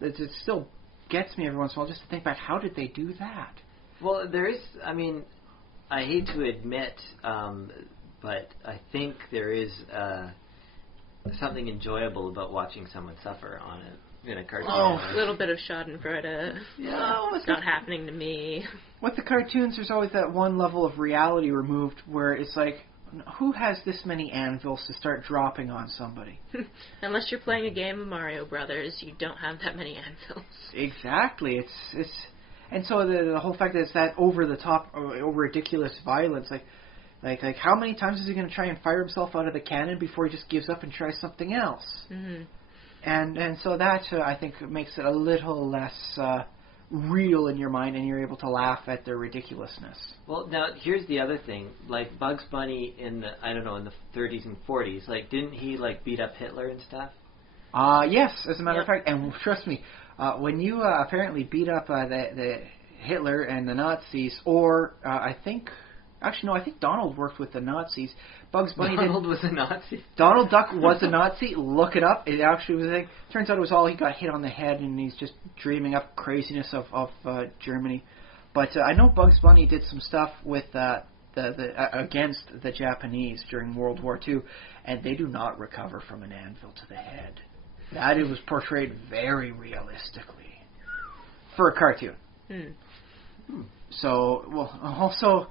it still gets me every once in a while just to think back, how did they do that? Well, there is, I hate to admit, but I think there is something enjoyable about watching someone suffer on it. In a cartoon. A little bit of Schadenfreude. It's not happening to me. With the cartoons, there's always that one level of reality removed where it's like, who has this many anvils to start dropping on somebody? Unless you're playing a game of Mario Brothers, you don't have that many anvils. Exactly. It's and so the whole fact that it's that over the top, over ridiculous violence, like how many times is he going to try and fire himself out of the cannon before he just gives up and tries something else? Mm-hmm. And so that, I think, makes it a little less real in your mind, and you're able to laugh at their ridiculousness. Well, now, here's the other thing. Like, Bugs Bunny in the 30s and 40s, didn't he, beat up Hitler and stuff? Yes, as a matter of fact. And trust me, when you apparently beat up the Hitler and the Nazis, or I think Donald worked with the Nazis. Bugs Bunny Donald was a Nazi? Donald Duck was a Nazi. Look it up. It actually was a thing. Turns out it was all he got hit on the head, and he's just dreaming up craziness of Germany. But I know Bugs Bunny did some stuff with against the Japanese during World War II, and they do not recover from an anvil to the head. That it was portrayed very realistically for a cartoon. So, also,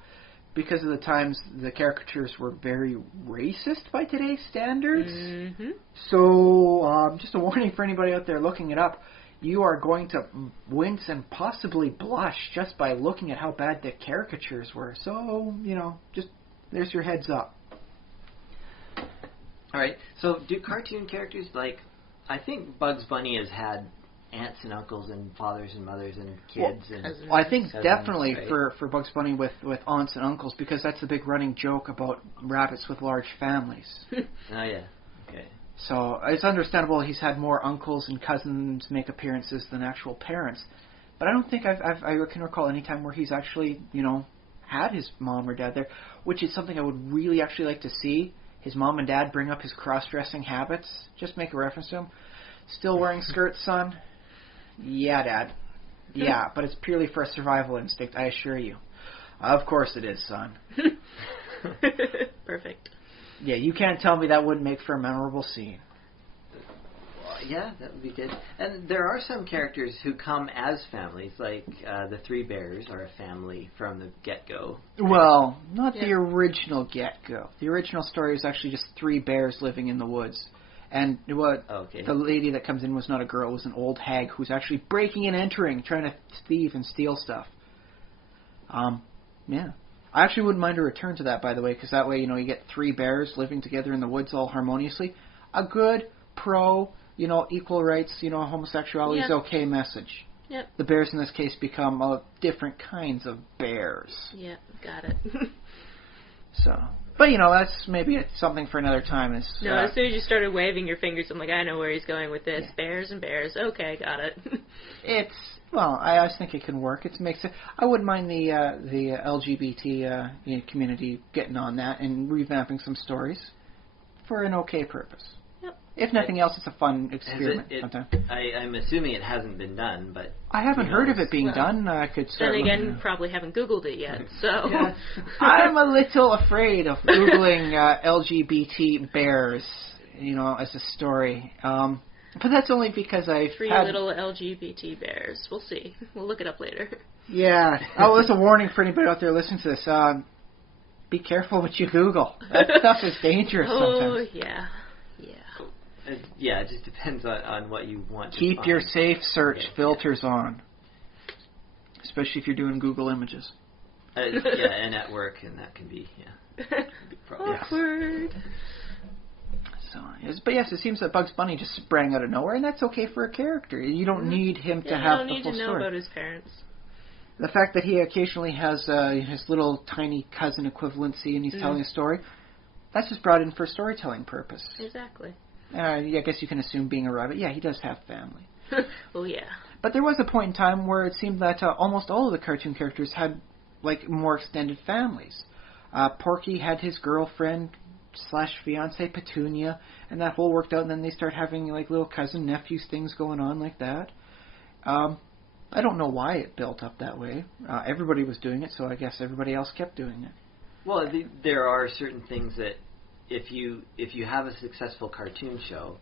because of the times, the caricatures were very racist by today's standards. Mm-hmm. So, just a warning for anybody out there looking it up, you are going to wince and possibly blush just by looking at how bad the caricatures were. So, just there's your heads up. All right. So, do cartoon characters, I think Bugs Bunny has had aunts and uncles and fathers and mothers and kids I think cousins, definitely right? for Bugs Bunny with aunts and uncles, because that's the big running joke about rabbits with large families. Oh yeah, okay. So it's understandable he's had more uncles and cousins make appearances than actual parents, but I don't think I can recall any time where he's actually had his mom or dad there, which is something I would really actually like to see. His mom and dad bring up his cross-dressing habits. Just make a reference to him. Still wearing skirts, son? Yeah, Dad. Yeah, but it's purely for a survival instinct, I assure you. Of course it is, son. Perfect. Yeah, you can't tell me that wouldn't make for a memorable scene. Yeah, that would be good. And there are some characters who come as families, like the Three Bears are a family from the get-go. Well, not the original get-go. The original story was actually just three bears living in the woods. And the lady that comes in was not a girl, it was an old hag who's actually breaking and entering, trying to thieve and steal stuff. Yeah. I actually wouldn't mind a return to that, by the way, because that way, you get 3 bears living together in the woods all harmoniously. A good, pro, equal rights, homosexuality is okay message. Yep. The bears in this case become different kinds of bears. Yep, got it. So, but that's maybe something for another time. As soon as you started waving your fingers, I'm like, I know where he's going with this. Yeah. Bears and bears. Okay, got it. I think it can work. It makes it. I wouldn't mind the LGBT community getting on that and revamping some stories for an okay purpose. Yep. If nothing else, it's a fun experiment. I'm assuming it hasn't been done, but I haven't heard of it being done. I could start. Then again, probably haven't Googled it yet. So I'm a little afraid of Googling LGBT bears, as a story. But that's only because I've had little LGBT bears. We'll see. We'll look it up later. Yeah. Oh, it's a warning for anybody out there listening to this. Be careful what you Google. That stuff is dangerous sometimes. Oh, yeah. Yeah, it just depends on what you want to Keep find. your safe search filters on. Especially if you're doing Google Images. And at work, and that can be, awkward. So, but yes, it seems that Bugs Bunny just sprang out of nowhere, and that's okay for a character. You don't need him to have the full story. You don't need to know about his parents. The fact that he occasionally has his little tiny cousin equivalency and he's telling a story, that's just brought in for storytelling purpose. Exactly. I guess you can assume being a rabbit, he does have family. Oh, yeah. But there was a point in time where it seemed that almost all of the cartoon characters had, more extended families. Porky had his girlfriend / fiance Petunia, and that whole worked out, and then they start having, little cousin nephews things going on like that. I don't know why it built up that way. Everybody was doing it, so I guess everybody else kept doing it. Well, there are certain things that if you have a successful cartoon show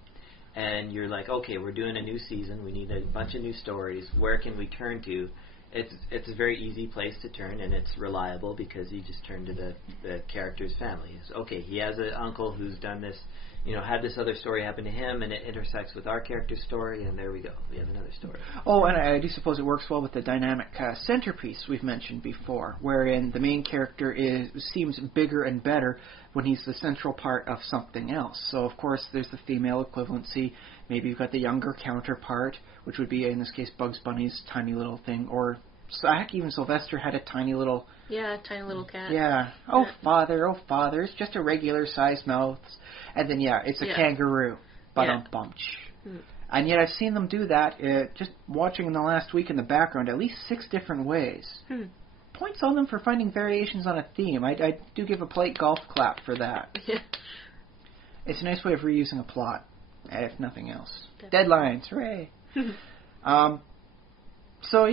and you're like, okay, we're doing a new season, we need a bunch of new stories, where can we turn to? It's a very easy place to turn, and it's reliable because you just turn to the character's family. It's, okay, he has an uncle who's done this, had this other story happen to him, and it intersects with our character's story, and there we go. We have another story. Oh, and I do suppose it works well with the dynamic centerpiece we've mentioned before, wherein the main character seems bigger and better when he's the central part of something else. So, of course, there's the female equivalency. Maybe you've got the younger counterpart, which would be, in this case, Bugs Bunny's tiny little thing, or heck, even Sylvester had a tiny little... Yeah, tiny little cat. Yeah. Oh, father, it's just a regular-sized mouth. And then, it's a kangaroo. Ba-dum-bumch. And yet I've seen them do that, just watching in the last week in the background, at least 6 different ways. Points on them for finding variations on a theme. I do give a polite golf clap for that. It's a nice way of reusing a plot, if nothing else. Definitely. Deadlines, hooray! So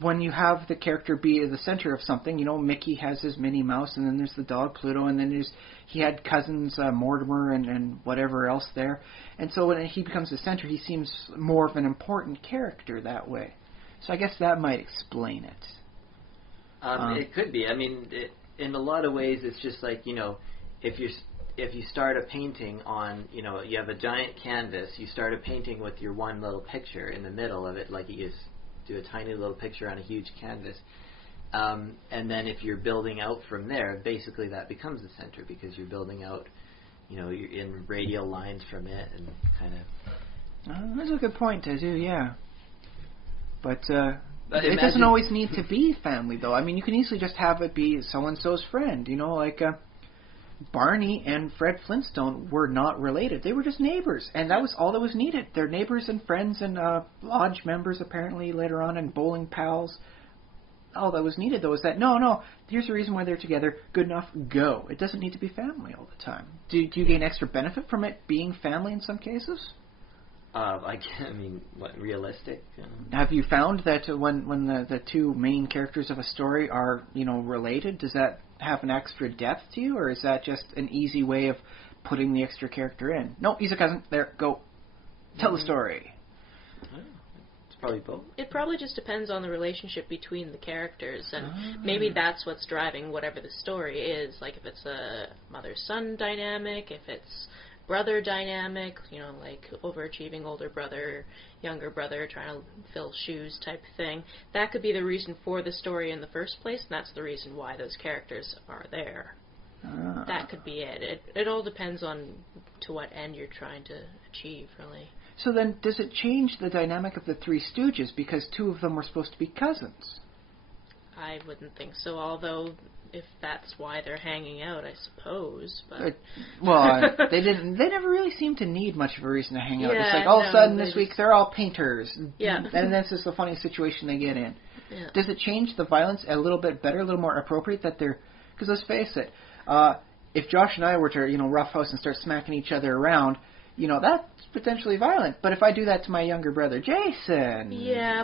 when you have the character be the center of something, Mickey has his Minnie Mouse, and then there's the dog Pluto, and then he had cousins Mortimer and whatever else there. And so when he becomes the center, he seems more of an important character that way. So I guess that might explain it. It could be. I mean, in a lot of ways, it's just like, if you start a painting on, you have a giant canvas, you start a painting with your one little picture in the middle of it, like you just do a tiny little picture on a huge canvas. And then if you're building out from there, basically that becomes the center because you're building out, you're in radial lines from it and kind of... that's a good point, too, yeah. But it doesn't always need to be family, though. I mean, you can easily just have it be so-and-so's friend, Barney and Fred Flintstone were not related. They were just neighbors, and that was all that was needed. They're neighbors and friends and lodge members, apparently, later on, and bowling pals. All that was needed, though, is that, no, here's the reason why they're together. Good enough, go. It doesn't need to be family all the time. Do you gain extra benefit from it being family in some cases? What, realistic? Have you found that when the two main characters of a story are, related, does that have an extra depth to you, or is that just an easy way of putting the extra character in? No, he's a cousin. There, go. Tell the story. It's probably both. It probably just depends on the relationship between the characters, and maybe that's what's driving whatever the story is. Like if it's a mother-son dynamic, if it's brother dynamic, like overachieving older brother, younger brother, trying to fill shoes type thing. That could be the reason for the story in the first place, and that's the reason why those characters are there. That could be it. It all depends on to what end you're trying to achieve, really. So then, does it change the dynamic of the Three Stooges because two of them were supposed to be cousins? I wouldn't think so, although if that's why they're hanging out, I suppose. But they never really seemed to need much of a reason to hang out. Yeah, it's like all of a sudden this just... week they're all painters. Yeah. And this is the funny situation they get in. Yeah. Does it change the violence a little bit better, a little more appropriate that they're... Because let's face it, if Josh and I were to, roughhouse and start smacking each other around, that's potentially violent. But if I do that to my younger brother, Jason,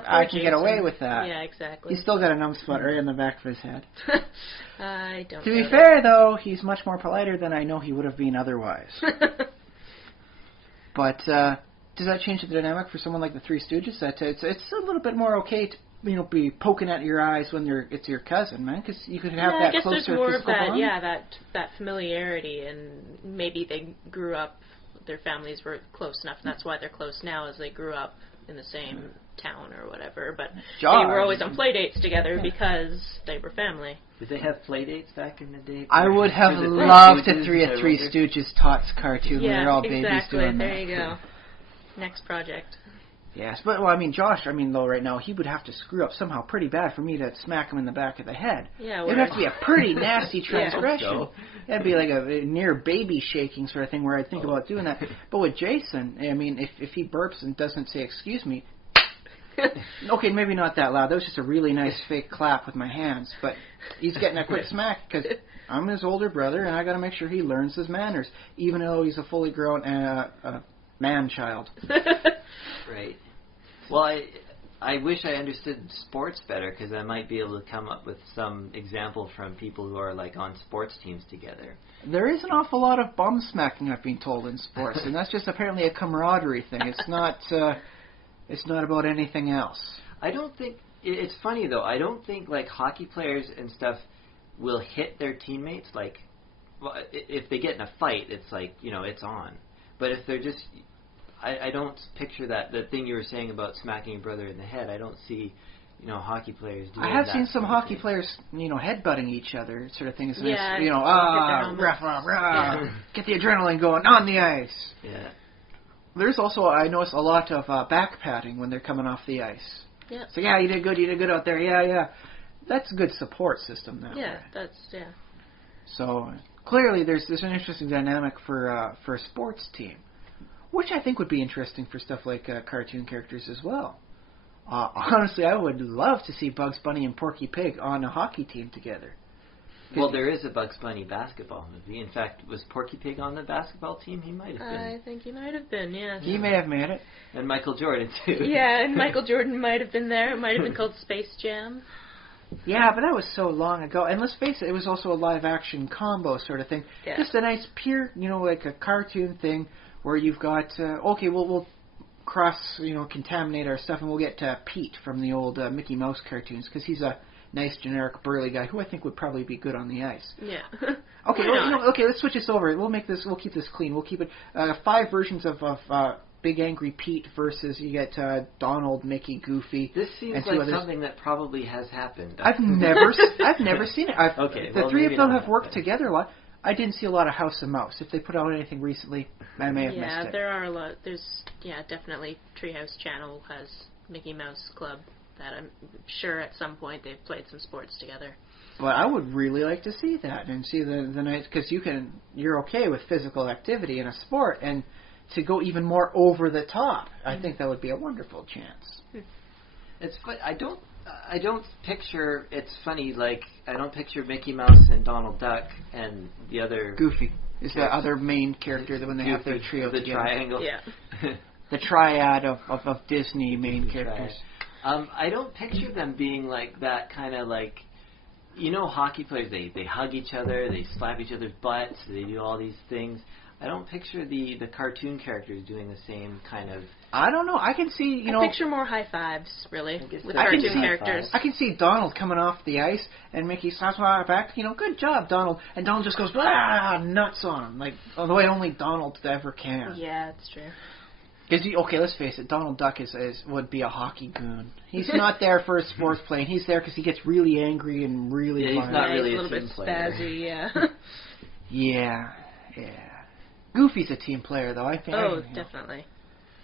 I can get away with that. Yeah, exactly. He's still got a numb spot right in the back of his head. I don't To know be fair, though, he's much more politer than I know he would have been otherwise. But does that change the dynamic for someone like the Three Stooges? That it's a little bit more okay to be poking at your eyes when it's your cousin, man, because you could have that closer physical bond. I guess there's more of that, that familiarity, and maybe they grew up, their families were close enough, and that's why they're close now, as they grew up in the same town or whatever, but they were always on play dates together because they were family. Did they have play dates back in the day? I would have loved a Three Stooges Tots cartoon where they're all babies doing that. There you go. Next project. Yes, but Josh, though right now he would have to screw up somehow pretty bad for me to smack him in the back of the head. Yeah, it'd have to be a pretty nasty transgression. So. It'd be like a near baby shaking sort of thing where I'd think about doing that. But with Jason, if he burps and doesn't say excuse me, okay, maybe not that loud. That was just a really nice fake clap with my hands. But he's getting a quick smack because I'm his older brother and I got to make sure he learns his manners, even though he's a fully grown man-child. Right. Well, I wish I understood sports better because I might be able to come up with some example from people who are like on sports teams together. There is an awful lot of bum smacking, I've been told, in sports, and that's just apparently a camaraderie thing. It's not about anything else. I don't think it's funny though. I don't think like hockey players and stuff will hit their teammates. Like, well, if they get in a fight, it's like it's on. But if they're just I don't picture that, the thing you were saying about smacking your brother in the head. I don't see, hockey players doing that. I have seen some hockey players, headbutting each other, sort of thing. It's yeah, get the adrenaline going on the ice. Yeah. There's also, I notice, a lot of back patting when they're coming off the ice. Yeah. So, you did good out there, yeah. That's a good support system that way. Yeah. So, clearly there's an interesting dynamic for a sports team. Which I think would be interesting for stuff like cartoon characters as well. Honestly, I would love to see Bugs Bunny and Porky Pig on a hockey team together. Well, there is a Bugs Bunny basketball movie. In fact, was Porky Pig on the basketball team? He might have been. I think he might have been, yeah. He may have made it. And Michael Jordan, too. Yeah, and Michael Jordan might have been there. It might have been called Space Jam. Yeah, but that was so long ago. And let's face it, it was also a live-action combo sort of thing. Yeah. Just a nice, pure, like a cartoon thing where you've got, we'll cross, contaminate our stuff, and we'll get Pete from the old Mickey Mouse cartoons, because he's a nice, generic, burly guy who I think would probably be good on the ice. Yeah. Okay, let's switch this over. We'll keep this clean. We'll keep it 5 versions of Big Angry Pete versus you get Donald, Mickey, Goofy. This seems like something that probably has happened. I've never seen it. The three of them have worked together a lot. I didn't see a lot of House of Mouse. If they put out anything recently, I may have missed it. Yeah, there are a lot. There's, definitely Treehouse Channel has Mickey Mouse Club that I'm sure at some point they've played some sports together. But I would really like to see that and see the nice, because you're okay with physical activity in a sport, and to go even more over the top, I think that would be a wonderful chance. It's fun. I don't picture, it's funny, like, I don't picture Mickey Mouse and Donald Duck and the other... Goofy is the other main character that when they have their trio the together. triangle. Yeah. The triad of Disney main characters. I don't picture them being like that kind of like, hockey players, they hug each other, they slap each other's butts, they do all these things. I don't picture the cartoon characters doing the same kind of... I don't know. I can see, I picture more high fives, really, with I can cartoon see, characters. I can see Donald coming off the ice, and Mickey slaps him on the back. Good job, Donald. And Donald just goes, nuts on him, like the way only Donald ever can. Yeah, that's true. Because okay, let's face it, Donald Duck would be a hockey goon. He's not there for his sports playing. He's there because he gets really angry and really violent. He's not really he's a little bit spazzy, yeah. Yeah. Goofy's a team player, though, I think. Oh, definitely.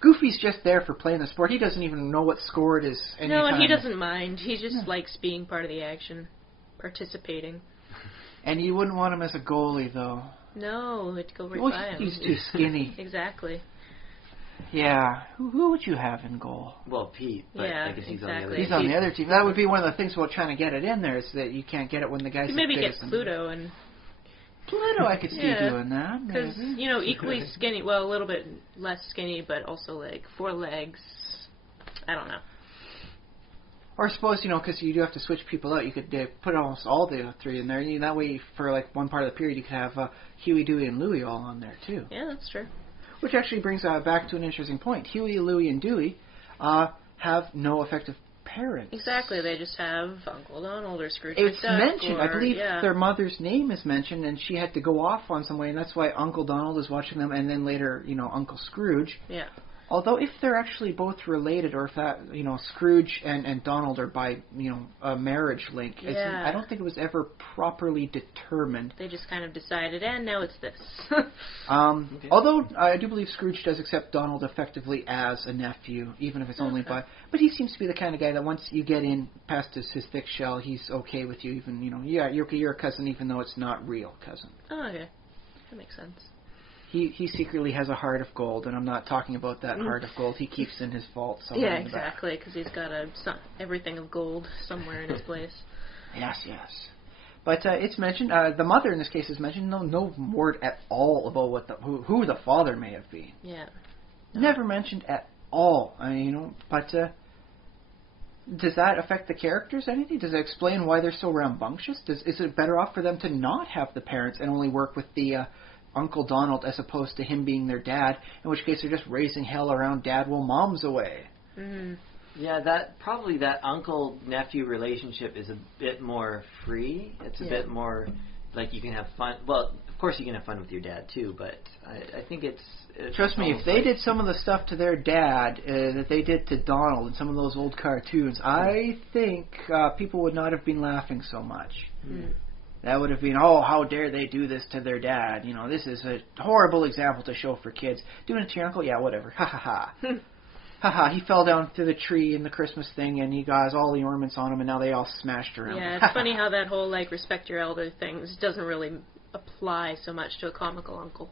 Goofy's just there for playing the sport. He doesn't even know what score it is. No, and he doesn't mind. He just likes being part of the action, participating. And you wouldn't want him as a goalie, though. No, it'd go right by him. He's too skinny. Exactly. Yeah. Who would you have in goal? Well, Pete. But yeah, I guess he's exactly. on the other He's on the other team. That would be one of the things about trying to get it in there, is that you can't get it when the guy's you maybe as big get as Pluto and... Pluto, I could see doing that. Because, equally skinny, well, a little bit less skinny, but also, like, 4 legs. I don't know. Or suppose, because you do have to switch people out, you could put almost all the 3 in there. And that way, for, like, one part of the period, you could have Huey, Dewey, and Louie all on there, too. Yeah, that's true. Which actually brings back to an interesting point. Huey, Louie, and Dewey have no effective parents. Exactly, they just have Uncle Donald or Scrooge It's McDuck. mentioned, I believe yeah. their mother's name is mentioned, and she had to go off on some way, and that's why Uncle Donald is watching them, and then later, Uncle Scrooge. Yeah. Although if they're actually both related, or if that, Scrooge and Donald are by, a marriage link, I don't think it was ever properly determined. They just kind of decided, and now it's this. Okay. Although I do believe Scrooge does accept Donald effectively as a nephew, even if it's only by... But he seems to be the kind of guy that once you get in past his thick shell, he's okay with you, even, you're a cousin, even though it's not real cousin. Oh, okay. That makes sense. He secretly has a heart of gold, and I'm not talking about that heart of gold he keeps in his vault somewhere. Yeah, exactly, because he's got everything of gold somewhere in his place. Yes. But it's mentioned, the mother in this case is mentioned, no word at all about who the father may have been. Yeah. No. Never mentioned at all. But does that affect the characters, anything? Does it explain why they're so rambunctious? Is it better off for them to not have the parents and only work with the... Uncle Donald as opposed to him being their dad, in which case they're just raising hell around dad while mom's away. Mm-hmm. Yeah, that uncle-nephew relationship is a bit more free. It's a bit more like you can have fun. Well, of course you can have fun with your dad too, but I think it's trust me, if they did some of the stuff to their dad that they did to Donald in some of those old cartoons, I think people would not have been laughing so much. Mm. That would have been, how dare they do this to their dad? This is a horrible example to show for kids. Doing it to your uncle? Yeah, whatever. Ha ha ha. Ha ha, he fell down through the tree in the Christmas thing, and he got all the ornaments on him, and now they all smashed around. Yeah, it's funny how that whole, respect your elder thing doesn't really apply so much to a comical uncle.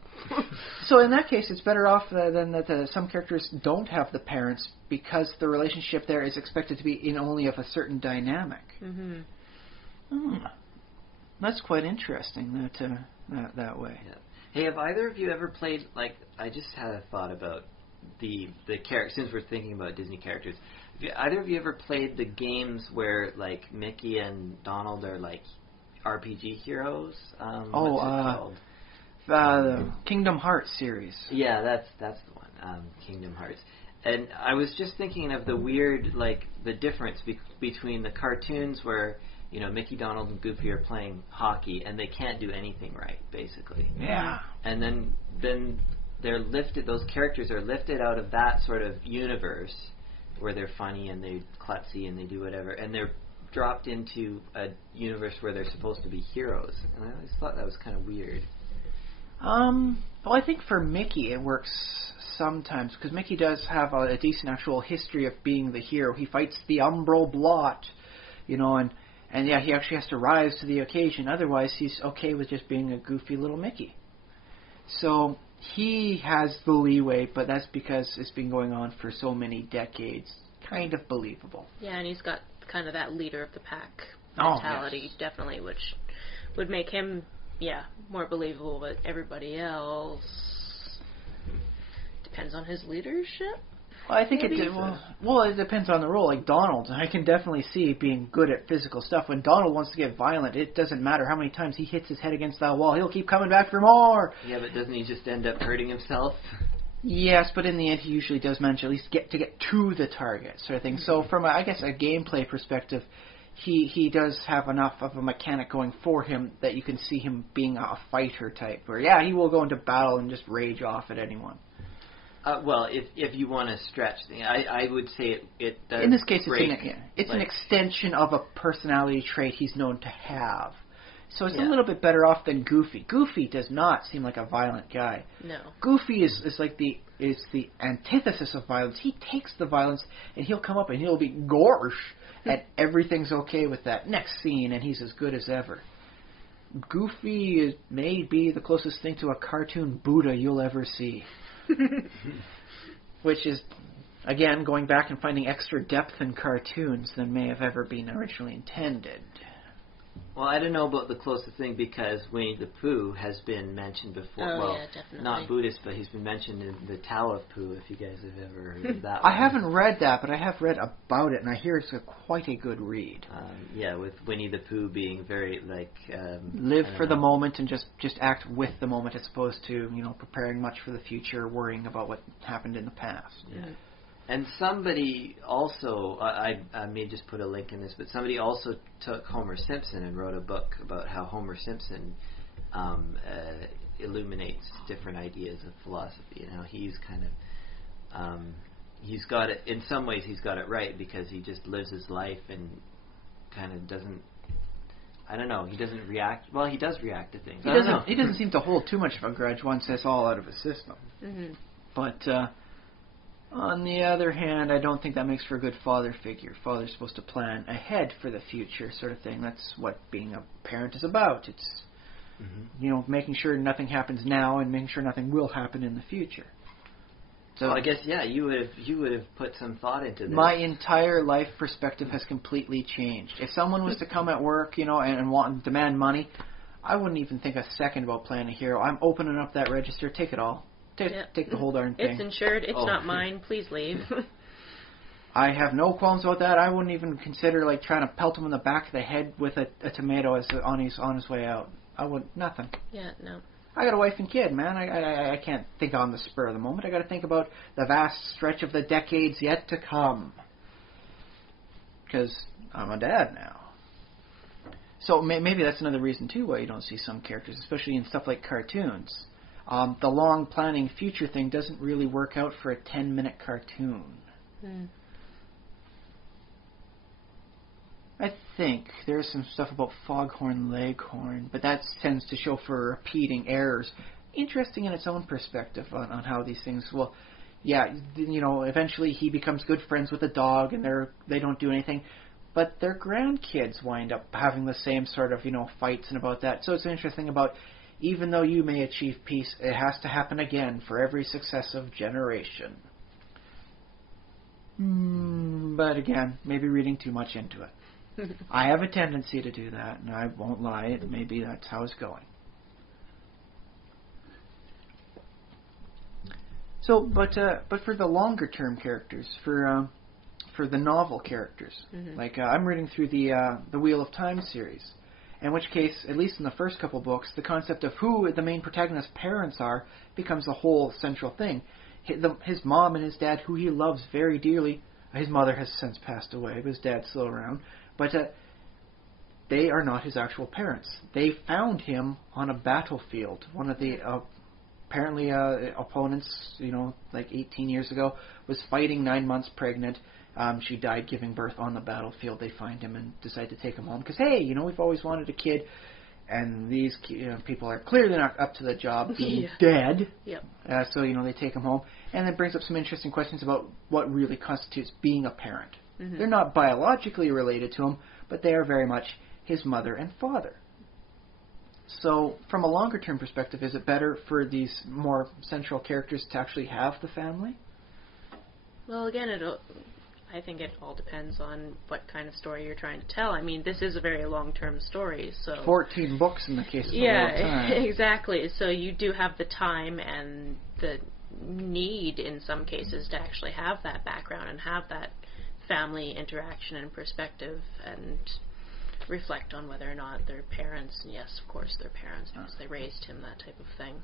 So in that case, it's better off than that some characters don't have the parents, because the relationship there is expected to be in only of a certain dynamic. Mm-hmm. That's quite interesting that way. Yeah. Hey, have either of you ever played, I just had a thought about the character, since we're thinking about Disney characters. Have either of you ever played the games where, Mickey and Donald are, RPG heroes? What's it called? The Kingdom Hearts series. Yeah, that's the one, Kingdom Hearts. And I was just thinking of the weird, the difference between the cartoons where... Mickey, Donald, and Goofy are playing hockey, and they can't do anything right, basically. Yeah. And then they're lifted. Those characters are lifted out of that sort of universe where they're funny and they klutzy and they do whatever, and they're dropped into a universe where they're supposed to be heroes. And I always thought that was kind of weird. Well, I think for Mickey it works sometimes, because Mickey does have a decent actual history of being the hero. He fights the Umbral Blot, and yeah, he actually has to rise to the occasion. Otherwise, he's okay with just being a goofy little Mickey. So he has the leeway, but that's because it's been going on for so many decades. Kind of believable. Yeah, and he's got kind of that leader of the pack mentality, definitely, which would make him, more believable. But everybody else depends on his leadership. Well, I think Maybe it so. well, it depends on the role. Like Donald, I can definitely see being good at physical stuff. When Donald wants to get violent, it doesn't matter how many times he hits his head against that wall. He'll keep coming back for more. Yeah, but doesn't he just end up hurting himself? Yes, but in the end, he usually does manage to at least get to the target, sort of thing. So from, I guess, a gameplay perspective, he does have enough of a mechanic going for him that you can see him being a fighter type. Where, yeah, he will go into battle and just rage off at anyone. Well, if you want to stretch things, I would say it does. In this case, break, it's an extension of a personality trait he's known to have. So it's a Yeah. little bit better off than Goofy. Goofy does not seem like a violent guy. No. Goofy is like the antithesis of violence. He takes the violence and he'll come up and he'll be gorsh and everything's okay with that. Next scene and he's as good as ever. Goofy may be the closest thing to a cartoon Buddha you'll ever see. Which is, again, going back and finding extra depth in cartoons than may have ever been originally intended. Well, I don't know about the closest thing because Winnie the Pooh has been mentioned before. Oh, well, yeah, definitely. not Buddhist, but he's been mentioned in the Tao of Pooh, if you guys have ever heard of that I one. haven't read that, but I have read about it, and I hear it's quite a good read. Yeah, with Winnie the Pooh being very, like... Live for the moment and just act with the moment as opposed to, preparing much for the future, worrying about what happened in the past. Yeah. And somebody also, I may just put a link in this, but somebody also took Homer Simpson and wrote a book about how Homer Simpson illuminates different ideas of philosophy. He's kind of, he's got it, in some ways he's got it right because he just lives his life and kind of doesn't, I don't know, he doesn't react, well, he does react to things. He doesn't seem to hold too much of a grudge once it's all out of his system. Mm-hmm. But, on the other hand, I don't think that makes for a good father figure. Father's supposed to plan ahead for the future, sort of thing. That's what being a parent is about. It's, making sure nothing happens now and making sure nothing will happen in the future. So I guess, yeah, you would have put some thought into this. My entire life perspective has completely changed. If someone was to come at work, and demand money, I wouldn't even think a second about playing a hero. I'm opening up that register. Take it all. Take the whole darn thing. It's insured. It's not mine. Please leave. I have no qualms about that. I wouldn't even consider trying to pelt him in the back of the head with a tomato on his way out. I would nothing. Yeah, no. I got a wife and kid, man. I can't think on the spur of the moment. I got to think about the vast stretch of the decades yet to come. Because I'm a dad now. So maybe that's another reason too why you don't see some characters, especially in stuff like cartoons. The long planning future thing doesn't really work out for a 10-minute cartoon. I think there's some stuff about Foghorn Leghorn, but that tends to show for repeating errors. Interesting in its own perspective on how these things. Well, yeah, eventually he becomes good friends with a dog, and they don't do anything. But their grandkids wind up having the same sort of fights and about that. So it's interesting about. Even though you may achieve peace, it has to happen again for every successive generation. But again, maybe reading too much into it. I have a tendency to do that, and I won't lie. Maybe that's how it's going. So, but for the longer term characters, for the novel characters, I'm reading through the Wheel of Time series. In which case, at least in the first couple books, the concept of who the main protagonist's parents are becomes the whole central thing. His mom and his dad, who he loves very dearly, his mother has since passed away, but his dad's still around, but they are not his actual parents. They found him on a battlefield. One of the apparently opponents, 18 years ago, was fighting 9 months pregnant. She died giving birth on the battlefield. They find him and decide to take him home because, hey, we've always wanted a kid, and these people are clearly not up to the job, being dead. Yep. So they take him home, and it brings up some interesting questions about what really constitutes being a parent. They're not biologically related to him, but they are very much his mother and father. So, from a longer-term perspective, is it better for these more central characters to actually have the family? Well, again, I think it all depends on what kind of story you're trying to tell. I mean, this is a very long-term story, so... 14 books in the case of the Wheel of Time. Exactly. So you do have the time and the need in some cases to actually have that background and have that family interaction and perspective and reflect on whether or not their parents, and yes, of course, their parents, because they raised him, that type of thing.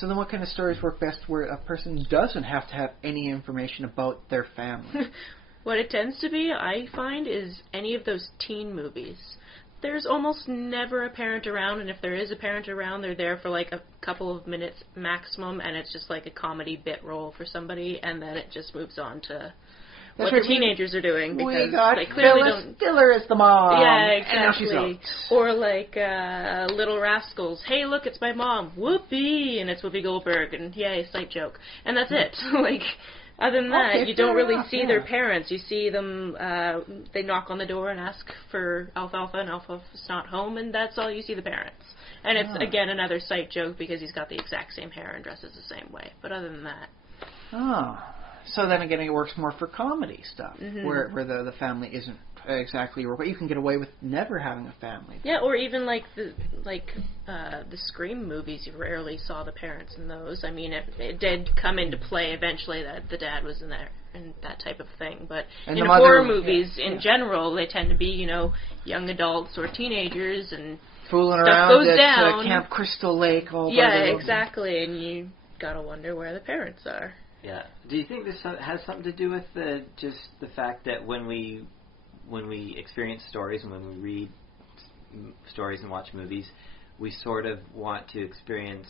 So then what kind of stories work best where a person doesn't have to have any information about their family? What it tends to be, I find, is any of those teen movies. There's almost never a parent around, and if there is a parent around, they're there for like a couple of minutes maximum, and it's just like a comedy bit role for somebody, and then it just moves on to what the teenagers are doing, because we got they clearly don't. Stiller as the mom. Yeah, And now she's exactly. Or like Little Rascals. Hey, look, it's my mom. Whoopee, and it's Whoopi Goldberg, and yay, sight joke, and that's it. Like. Other than that, you don't really see their parents. You see them, they knock on the door and ask for Alfalfa, and Alfalfa's not home, and that's all you see the parents. And it's, again, another sight joke because he's got the exact same hair and dresses the same way. But other than that... Oh. So then again, it works more for comedy stuff, where the family isn't exactly your... But you can get away with never having a family. Yeah, or even like the Scream movies, you rarely saw the parents in those. I mean, it did come into play eventually that the dad was in there and that type of thing. But in horror movies, in general, they tend to be, young adults or teenagers, and fooling stuff around goes at down. Camp Crystal Lake. Exactly, and you gotta wonder where the parents are. Yeah. Do you think this has something to do with just the fact that when we experience stories and when we read stories and watch movies, we sort of want to experience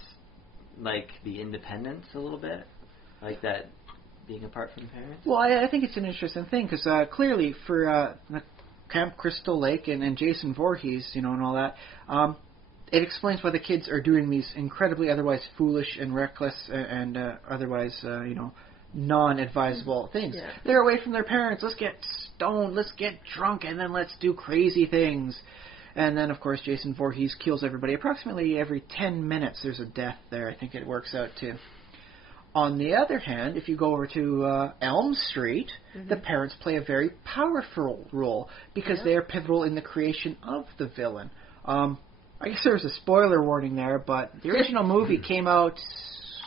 like the independence a little bit, like that being apart from parents? Well, I think it's an interesting thing because clearly for Camp Crystal Lake and Jason Voorhees, and all that, it explains why the kids are doing these incredibly otherwise foolish and reckless and otherwise, non-advisable things. Yeah. They're away from their parents. Let's get stoned. Let's get drunk, and then let's do crazy things. And then, of course, Jason Voorhees kills everybody. Approximately every 10 minutes there's a death there. I think it works out to. On the other hand, if you go over to Elm Street, the parents play a very powerful role because they are pivotal in the creation of the villain. I guess there's a spoiler warning there, but the original movie came out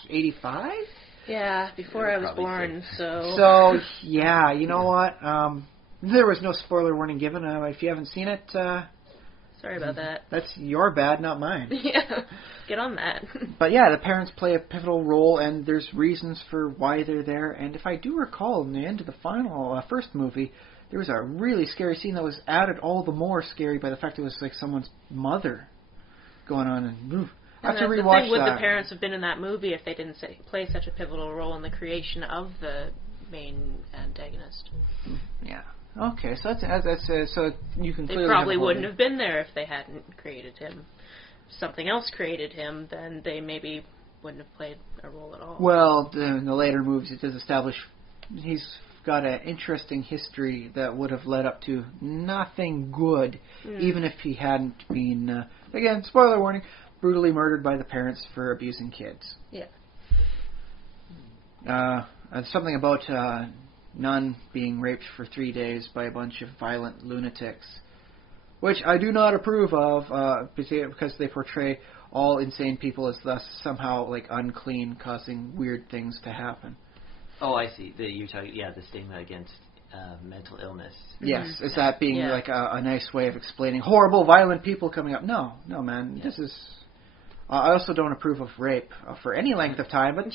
85? Yeah, before I was born, So, yeah, you know what? There was no spoiler warning given. If you haven't seen it... sorry about that. That's your bad, not mine. Yeah, get on that. But yeah, the parents play a pivotal role, and there's reasons for why they're there. And if I do recall, in the end of the first movie, there was a really scary scene that was added all the more scary by the fact it was like someone's mother going on, and I have to rewatch the thing. Would that. the parents have been in that movie if they didn't play such a pivotal role in the creation of the main antagonist? Yeah. Okay, so that's so you can. They clearly probably wouldn't have been there if they hadn't created him. If something else created him, then they maybe wouldn't have played a role at all. Well, in the later movies, it does establish he's got an interesting history that would have led up to nothing good, even if he hadn't been, again, spoiler warning, brutally murdered by the parents for abusing kids. Yeah. Something about nun being raped for 3 days by a bunch of violent lunatics, which I do not approve of, because they portray all insane people as thus somehow like unclean, causing weird things to happen. Oh, I see. You're talking, the stigma against mental illness. Yes, is that being like a nice way of explaining horrible, violent people coming up? No, man. This is. I also don't approve of rape for any length of time, but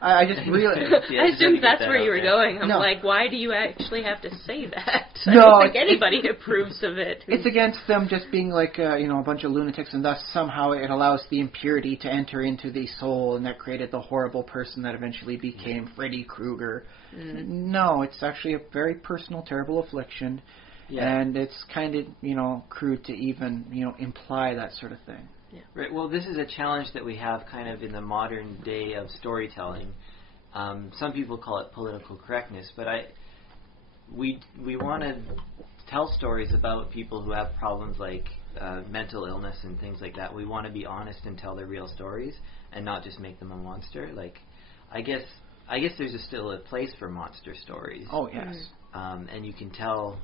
I just really. I assumed that's where you were going. I'm like, why do you actually have to say that? I No, don't think anybody approves of it. It's against them just being like a bunch of lunatics, and thus somehow it allows the impurity to enter into the soul, and that created the horrible person that eventually became Freddy Krueger. No, it's actually a very personal, terrible affliction, and it's kind of crude to even imply that sort of thing. Yeah. Right. Well, this is a challenge that we have kind of in the modern day of storytelling. Some people call it political correctness, but we want to tell stories about people who have problems like mental illness and things like that. We want to be honest and tell their real stories and not just make them a monster. Like, I guess there's still a place for monster stories. Oh yes. And you can tell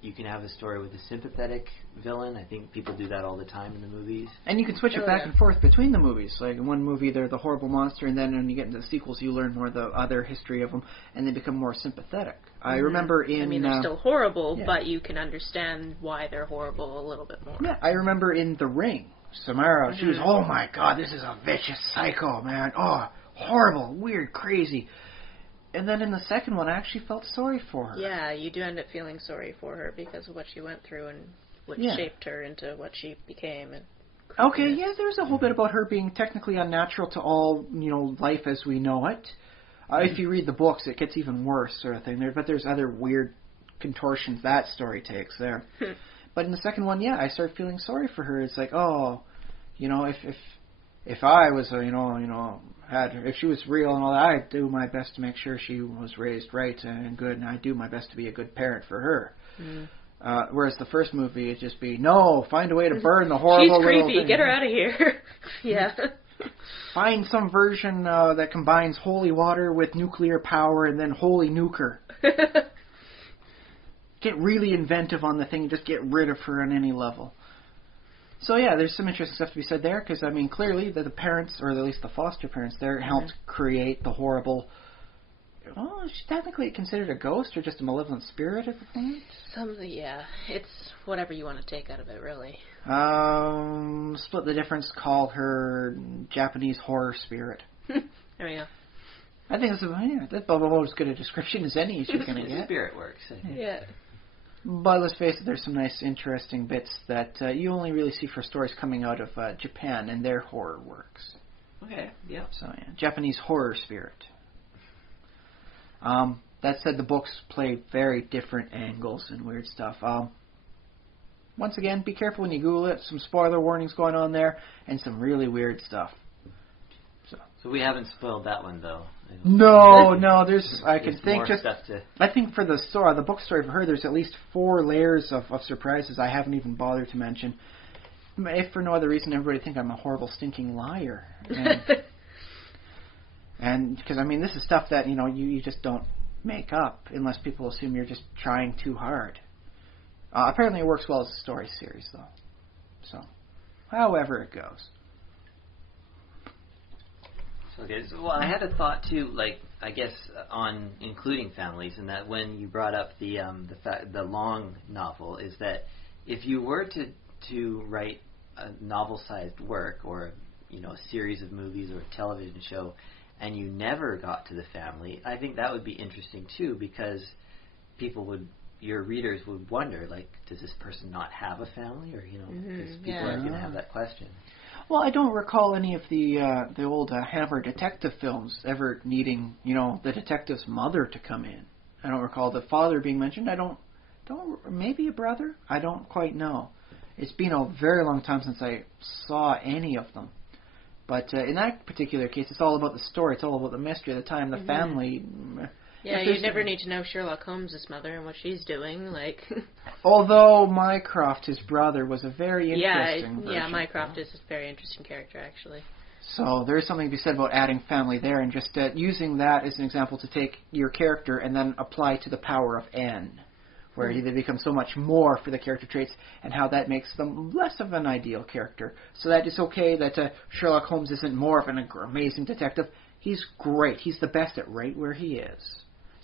you can have a story with a sympathetic villain. I think people do that all the time in the movies. And you can switch it back and forth between the movies. Like in one movie, they're the horrible monster, and then when you get into the sequels, you learn more of the other history of them, and they become more sympathetic. I remember in... I mean, they're still horrible, but you can understand why they're horrible a little bit more. Yeah, I remember in The Ring, Samara, she was, oh my god, this is a vicious psycho, man. Oh, horrible, weird, crazy. And then in the second one, I actually felt sorry for her. Yeah, you do end up feeling sorry for her because of what she went through and what shaped her into what she became. And okay, yeah, there's a whole bit about her being technically unnatural to all, life as we know it. If you read the books, it gets even worse, sort of thing. But there's other weird contortions that story takes there. But in the second one, I started feeling sorry for her. It's like, oh, if I was, if she was real and all that, I'd do my best to make sure she was raised right and good, and I'd do my best to be a good parent for her. Whereas the first movie, it'd just be, no, find a way to burn the horrible She's creepy, little thing. Get her out of here. Yeah. Find some version that combines holy water with nuclear power and then holy nuker. Get really inventive on the thing and just get rid of her on any level. So there's some interesting stuff to be said there, because, I mean, clearly the parents, or at least the foster parents there, helped create the horrible... Oh, is she technically considered a ghost or just a malevolent spirit at the point? It's whatever you want to take out of it, really. Split the difference, call her Japanese horror spirit. There we go. I think that's about as good a description as any you're going to get. Spirit works. Yeah. But let's face it, there's some nice, interesting bits that you only really see for stories coming out of Japan and their horror works. Okay, yeah. So, Japanese horror spirit. That said, the books play very different angles and weird stuff. Once again, be careful when you Google it. Some spoiler warnings going on there, and some really weird stuff. So we haven't spoiled that one, though. No, I think for the story, the book story for her, there's at least 4 layers of surprises I haven't even bothered to mention. If for no other reason, everybody think I'm a horrible, stinking liar. And because, I mean, this is stuff that, you just don't make up unless people assume you're just trying too hard. Apparently it works well as a story series, though. So, however it goes. Okay, so I had a thought too, I guess on including families, and that when you brought up the long novel, is that if you were to write a novel-sized work or a series of movies or a television show, and you never got to the family, I think that would be interesting too, because your readers would wonder, does this person not have a family, or because people are going to have that question. Well, I don't recall any of the old Hammer detective films ever needing, the detective's mother to come in. I don't recall the father being mentioned. Maybe a brother? I don't quite know. It's been a very long time since I saw any of them. But in that particular case, it's all about the story. It's all about the mystery of the time, the family. Yeah, you never need to know Sherlock Holmes' mother and what she's doing. Although Mycroft, his brother, was a very interesting version. Yeah, Mycroft is a very interesting character, actually. So there is something to be said about adding family there, and just using that as an example to take your character and then apply to the power of N, where they become so much more for the character traits, and how that makes them less of an ideal character. So that it's okay that Sherlock Holmes isn't more of an amazing detective. He's great. He's the best at right where he is.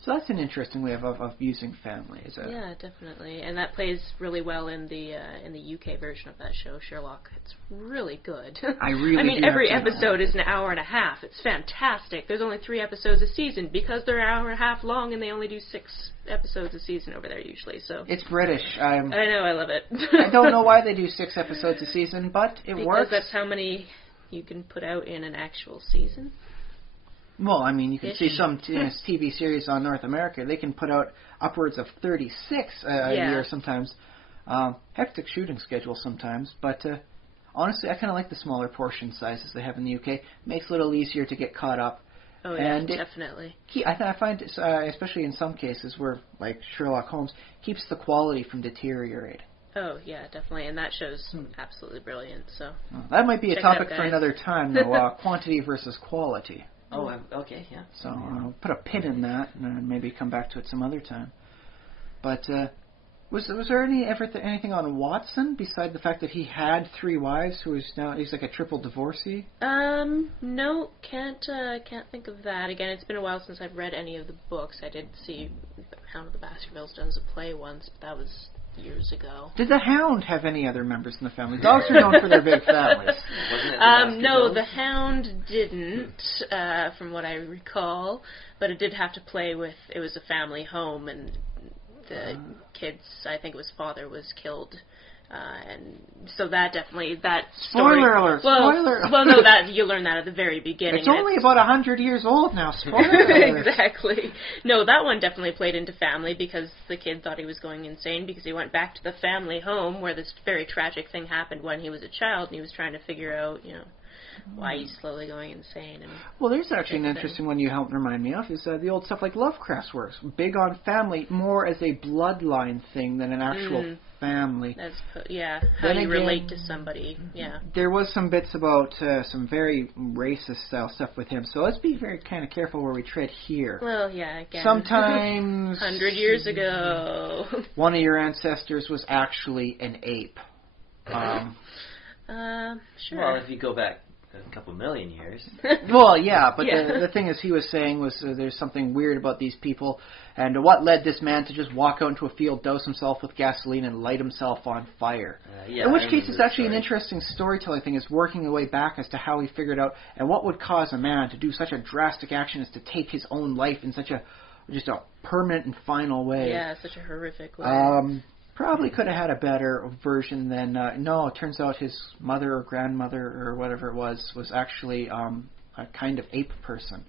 So that's an interesting way of using family. Yeah, definitely, and that plays really well in the UK version of that show, Sherlock. It's really good. I mean, every episode is an hour and a half. It's fantastic. There's only 3 episodes a season because they're an hour and a half long, and they only do 6 episodes a season over there usually. So it's British. I know, I love it. I don't know why they do 6 episodes a season, but it works. Because that's how many you can put out in an actual season. Well, I mean, you can see some TV series on North America. They can put out upwards of 36 a year sometimes. Hectic shooting schedule sometimes. But honestly, I kind of like the smaller portion sizes they have in the UK. Makes it a little easier to get caught up. Oh, yeah, definitely. I find, especially in some cases where, like Sherlock Holmes, keeps the quality from deteriorating. Oh, yeah, definitely. And that show's absolutely brilliant. So that might be a topic for another time, though. Quantity versus quality. Oh, okay, yeah. So I'll put a pin in that and maybe come back to it some other time. But Was there anything on Watson beside the fact that he had 3 wives, he's like a triple divorcee? No, can't think of that. Again, it's been a while since I've read any of the books. I did see Hound of the Baskervilles done as a play once, but that was years ago. Did the Hound have any other members in the family? Dogs are known for their big families. Wasn't it no, the Hound didn't, from what I recall, but it did have to play with, it was a family home, and the kids, I think it was father, was killed, and so that story... Spoiler alert! Well, no, that you learn that at the very beginning. It's only about 100 years old now. Spoiler alert! Exactly. No, that one definitely played into family because the kid thought he was going insane because he went back to the family home where this very tragic thing happened when he was a child, and he was trying to figure out, why he's slowly going insane. And well, there's actually an interesting one you helped remind me of, is the old stuff like Lovecraft's works. Big on family, more as a bloodline thing than an actual family. How you relate to somebody, There was some bits about some very racist style stuff with him, so let's be very kind of careful where we tread here. Well, again. Sometimes... 100 years ago. One of your ancestors was actually an ape. Sure. Well, if you go back a couple million years. Well, yeah, but the thing is, he was saying was there's something weird about these people, and what led this man to just walk out into a field, dose himself with gasoline, and light himself on fire. In which case, it's actually an interesting storytelling thing, is working the way back as to how he figured out, and what would cause a man to do such a drastic action as to take his own life in such a permanent and final way. Yeah, such a horrific way. Probably could have had a better version than... no, it turns out his mother or grandmother or whatever it was actually a kind of ape person.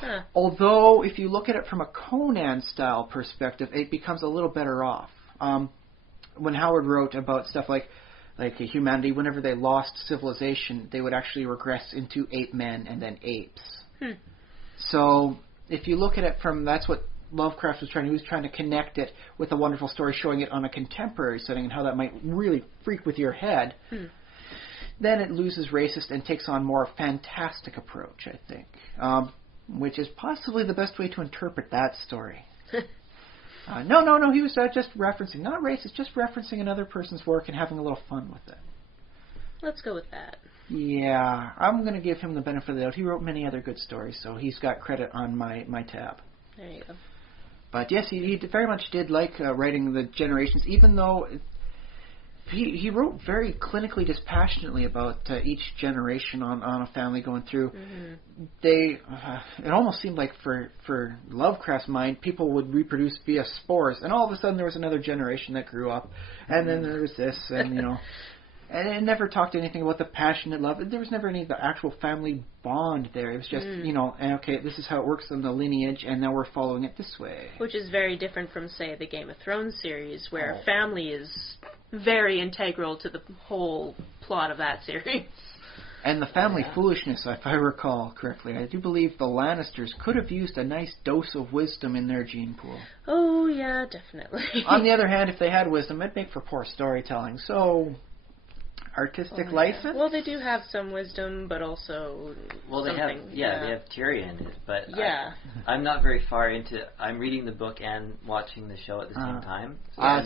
Huh. Although, if you look at it from a Conan-style perspective, it becomes a little better off. When Howard wrote about stuff like humanity, whenever they lost civilization, they would actually regress into ape men and then apes. So, if you look at it from... That's what Lovecraft was trying to connect it with a wonderful story, showing it on a contemporary setting and how that might really freak with your head. Then it loses racist and takes on more fantastic approach, I think, which is possibly the best way to interpret that story. No, he was just referencing, not racist, just referencing another person's work and having a little fun with it. Let's go with that. Yeah, I'm going to give him the benefit of the doubt. He wrote many other good stories, so he's got credit on my tab. There you go. But yes, he very much did like writing the generations, even though he wrote very clinically dispassionately about each generation on a family going through. It almost seemed like for Lovecraft's mind, people would reproduce via spores, and all of a sudden there was another generation that grew up, and then there was this, and and it never talked anything about the passionate love. There was never any of the actual family bond there. It was just, okay, this is how it works in the lineage, and now we're following it this way. Which is very different from, say, the Game of Thrones series, where family is very integral to the whole plot of that series. And the family foolishness, if I recall correctly. I do believe the Lannisters could have used a nice dose of wisdom in their gene pool. Oh, yeah, definitely. On the other hand, if they had wisdom, it'd make for poor storytelling. So... artistic license? Well, they do have some wisdom, but also they have Tyrion, but I'm not very far into... I'm reading the book and watching the show at the same time.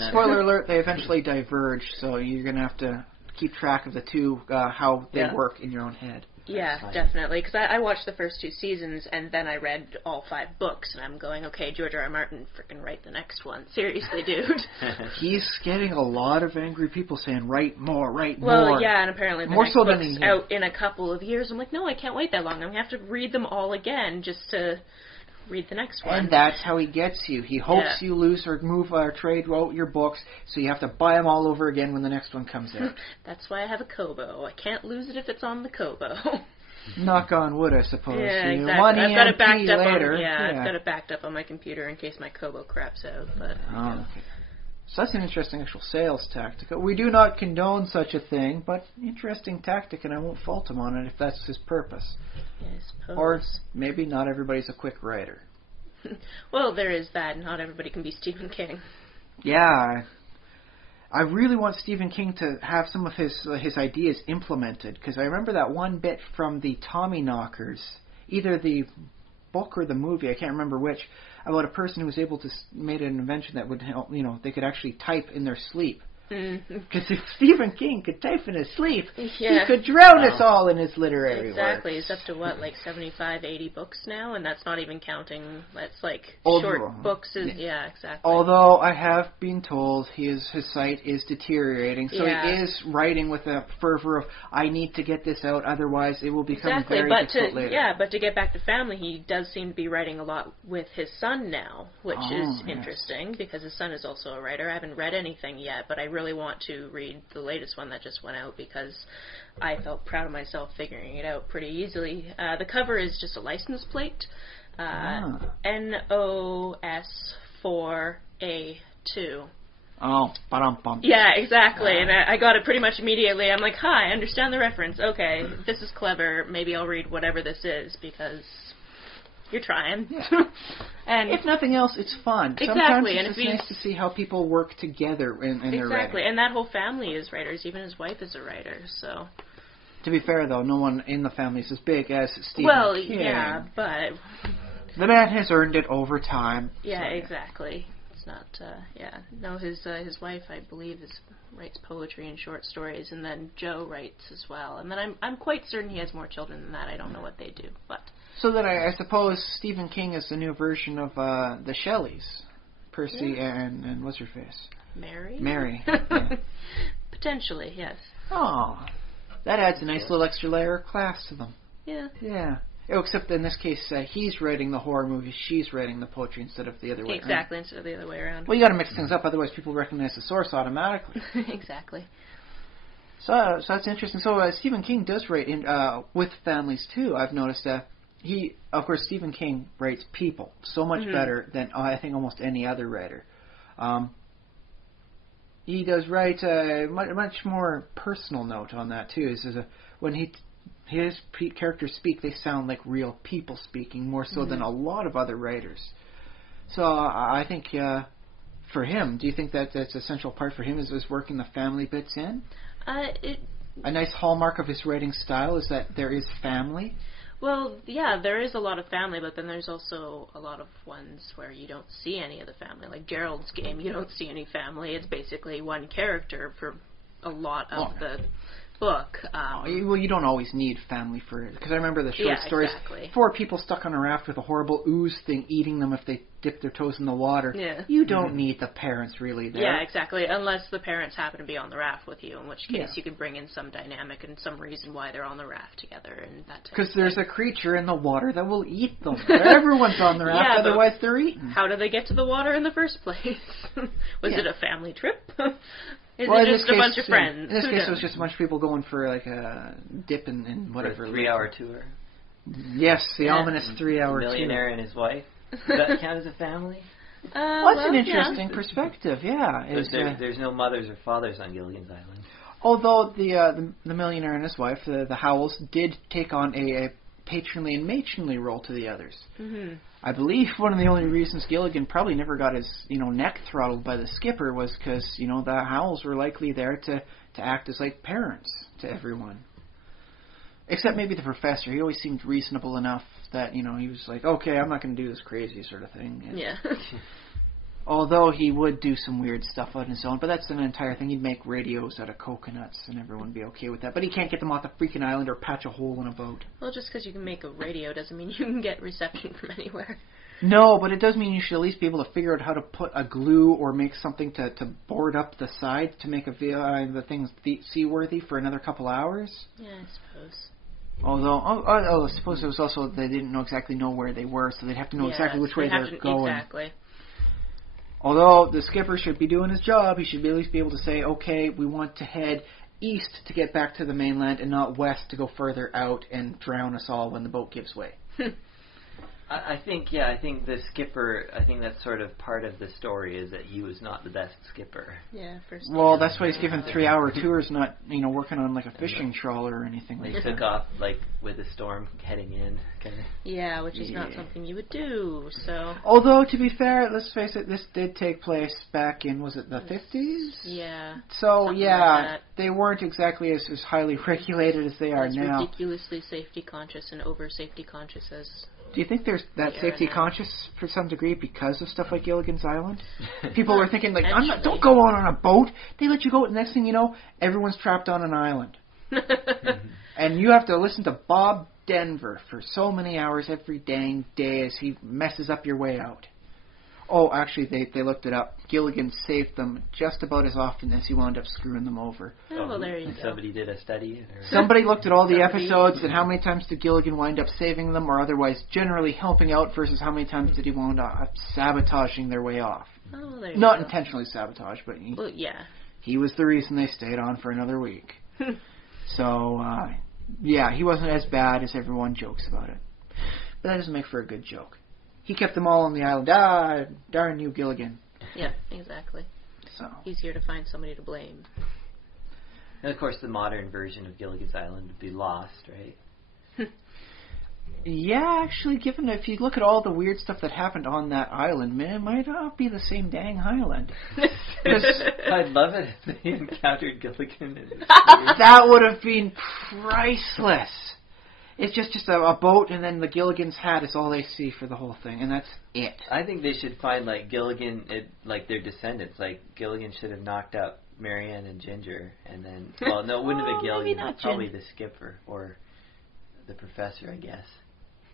Spoiler alert, they eventually diverge, so you're going to have to keep track of the two, how they work in your own head. Yeah, definitely. Because I watched the first 2 seasons, and then I read all 5 books, and I'm going, okay, George R. R. Martin, frickin' write the next one. Seriously, dude. He's getting a lot of angry people saying, write more. Well, yeah, and apparently the more next so book's out in a couple of years. I'm like, no, I can't wait that long. I'm going to have to read them all again just to read the next one. And that's how he gets you. He hopes you lose or move or trade out your books, so you have to buy them all over again when the next one comes out. That's why I have a Kobo. I can't lose it if it's on the Kobo. Knock on wood, I suppose. Yeah, exactly. One I've got it backed up later. I've got it backed up on my computer in case my Kobo craps out. But okay. So that's an interesting actual sales tactic. We do not condone such a thing, but interesting tactic, and I won't fault him on it if that's his purpose. Yeah, I suppose. Or maybe not everybody's a quick writer. Well, there is that. Not everybody can be Stephen King. Yeah, I really want Stephen King to have some of his ideas implemented, because I remember that one bit from the Tommyknockers, either the book or the movie, I can't remember which, about a person who was able to made an invention that would help, they could actually type in their sleep. Because if Stephen King could type in his sleep, he could drown us all in his literary Exactly. works. He's up to, what, like 75, 80 books now? And that's not even counting, that's like short books. Yeah, exactly. Although I have been told his sight is deteriorating, so he is writing with a fervor of, I need to get this out, otherwise it will become very difficult later. Yeah, but to get back to family, he does seem to be writing a lot with his son now, which is interesting, because his son is also a writer. I haven't read anything yet, but I really want to read the latest one that just went out because I felt proud of myself figuring it out pretty easily. The cover is just a license plate, NOS4A2. Oh, ba-dum-bum. Yeah, exactly, and I got it pretty much immediately. I'm like, hi, I understand the reference. Okay, this is clever. Maybe I'll read whatever this is because you're trying. Yeah. And if nothing else, it's fun. Exactly. Sometimes And it's nice to see how people work together in their writing. Exactly, and that whole family is writers. Even his wife is a writer, so... To be fair, though, no one in the family is as big as Stephen King. Well, yeah, but... The man has earned it over time. Yeah, so, exactly. It's not, No, his wife, I believe, writes poetry and short stories, and then Joe writes as well. And then I'm quite certain he has more children than that. I don't know what they do, but... So then I suppose Stephen King is the new version of the Shelleys. Percy and what's her face? Mary. Yeah. Potentially, yes. Oh, that adds a nice little extra layer of class to them. Yeah. Yeah. Oh, except in this case, he's writing the horror movie, she's writing the poetry instead of the other way around. Exactly, instead of the other way around. Well, you got to mix things up, otherwise people recognize the source automatically. Exactly. So that's interesting. So Stephen King does write with families too. I've noticed that. Of course, Stephen King writes people so much better than I think almost any other writer. He does write a much more personal note on that too. When his characters speak, they sound like real people speaking more so than a lot of other writers. So I think for him, do you think that that's an essential part for him is working the family bits in? A nice hallmark of his writing style is that there is family. Well, yeah, there is a lot of family, but then there's also a lot of ones where you don't see any of the family. Like Gerald's Game, you don't see any family. It's basically one character for a lot of the book. Well, you don't always need family for it. Because I remember the short stories. Exactly. 4 people stuck on a raft with a horrible ooze thing eating them if they dip their toes in the water. Yeah. You don't need the parents really there. Yeah, exactly. Unless the parents happen to be on the raft with you, in which case you could bring in some dynamic and some reason why they're on the raft together. And that. Because there's a creature in the water that will eat them. Everyone's on the raft, otherwise they're eaten. How do they get to the water in the first place? Was it a family trip? Is it just a bunch of friends? In this case, it was just a bunch of people going for like a dip in whatever. For a 3-hour tour. Yes, the ominous 3-hour tour. Millionaire and his wife. Does that count as a family? Well, that's an interesting perspective, yeah. There's no mothers or fathers on Gilligan's Island. Although the millionaire and his wife, the Howells, did take on a patronly and matronly role to the others. Mm-hmm. I believe one of the only reasons Gilligan probably never got his neck throttled by the skipper was because the Howells were likely there to act as like parents to everyone. Except maybe the professor. He always seemed reasonable enough that he was like, okay, I'm not going to do this crazy sort of thing. And yeah. Although he would do some weird stuff on his own, but that's an entire thing. He'd make radios out of coconuts, and everyone would be okay with that. But he can't get them off the freaking island or patch a hole in a boat. Well, just because you can make a radio doesn't mean you can get reception from anywhere. No, but it does mean you should at least be able to figure out how to put a glue or make something to board up the sides to make the things seaworthy for another couple hours. Yeah, I suppose. Although, I suppose it was also they didn't exactly know where they were, so they'd have to know exactly which way they're going. Exactly. Although the skipper should be doing his job, he should at least be able to say, okay, we want to head east to get back to the mainland and not west to go further out and drown us all when the boat gives way. I think the skipper, I think that's sort of part of the story is that he was not the best skipper. Yeah, first. Well, that's why he's given 3-hour tours, not, working on like a fishing trawler or anything like that. They took off like with the storm heading in, kind of. Yeah, which is not something you would do, so. Although, to be fair, let's face it, this did take place back in, was it the 50s? Yeah. So, like they weren't exactly as highly regulated as they are now. Ridiculously safety conscious and over safety conscious as Do you think there's that safety conscious for some degree because of stuff like Gilligan's Island? People are thinking, like, don't go on a boat. They let you go. The next thing you know, everyone's trapped on an island. And you have to listen to Bob Denver for so many hours every dang day as he messes up your way out. Oh, actually, they looked it up. Gilligan saved them just about as often as he wound up screwing them over. Oh, well, there you go. Somebody did a study? Somebody looked at all the episodes and how many times did Gilligan wind up saving them or otherwise generally helping out versus how many times did he wind up sabotaging their way off. Oh, there you Not go. intentionally sabotage, but he he was the reason they stayed on for another week. So, yeah, he wasn't as bad as everyone jokes about it. But that doesn't make for a good joke. He kept them all on the island. Darn you, Gilligan. Yeah, exactly. So easier to find somebody to blame. And of course, the modern version of Gilligan's Island would be Lost, right? yeah, actually, given if you look at all the weird stuff that happened on that island, man, it might not be the same dang island. I'd love it if they encountered Gilligan. That would have been priceless. It's just a boat, and then the Gilligan's hat is all they see for the whole thing, and that's it. I think they should find, like, Gilligan, like, their descendants. Like, Gilligan should have knocked out Marianne and Ginger, and then... Well, no, it wouldn't have been Gilligan. Probably the skipper, or the professor, I guess.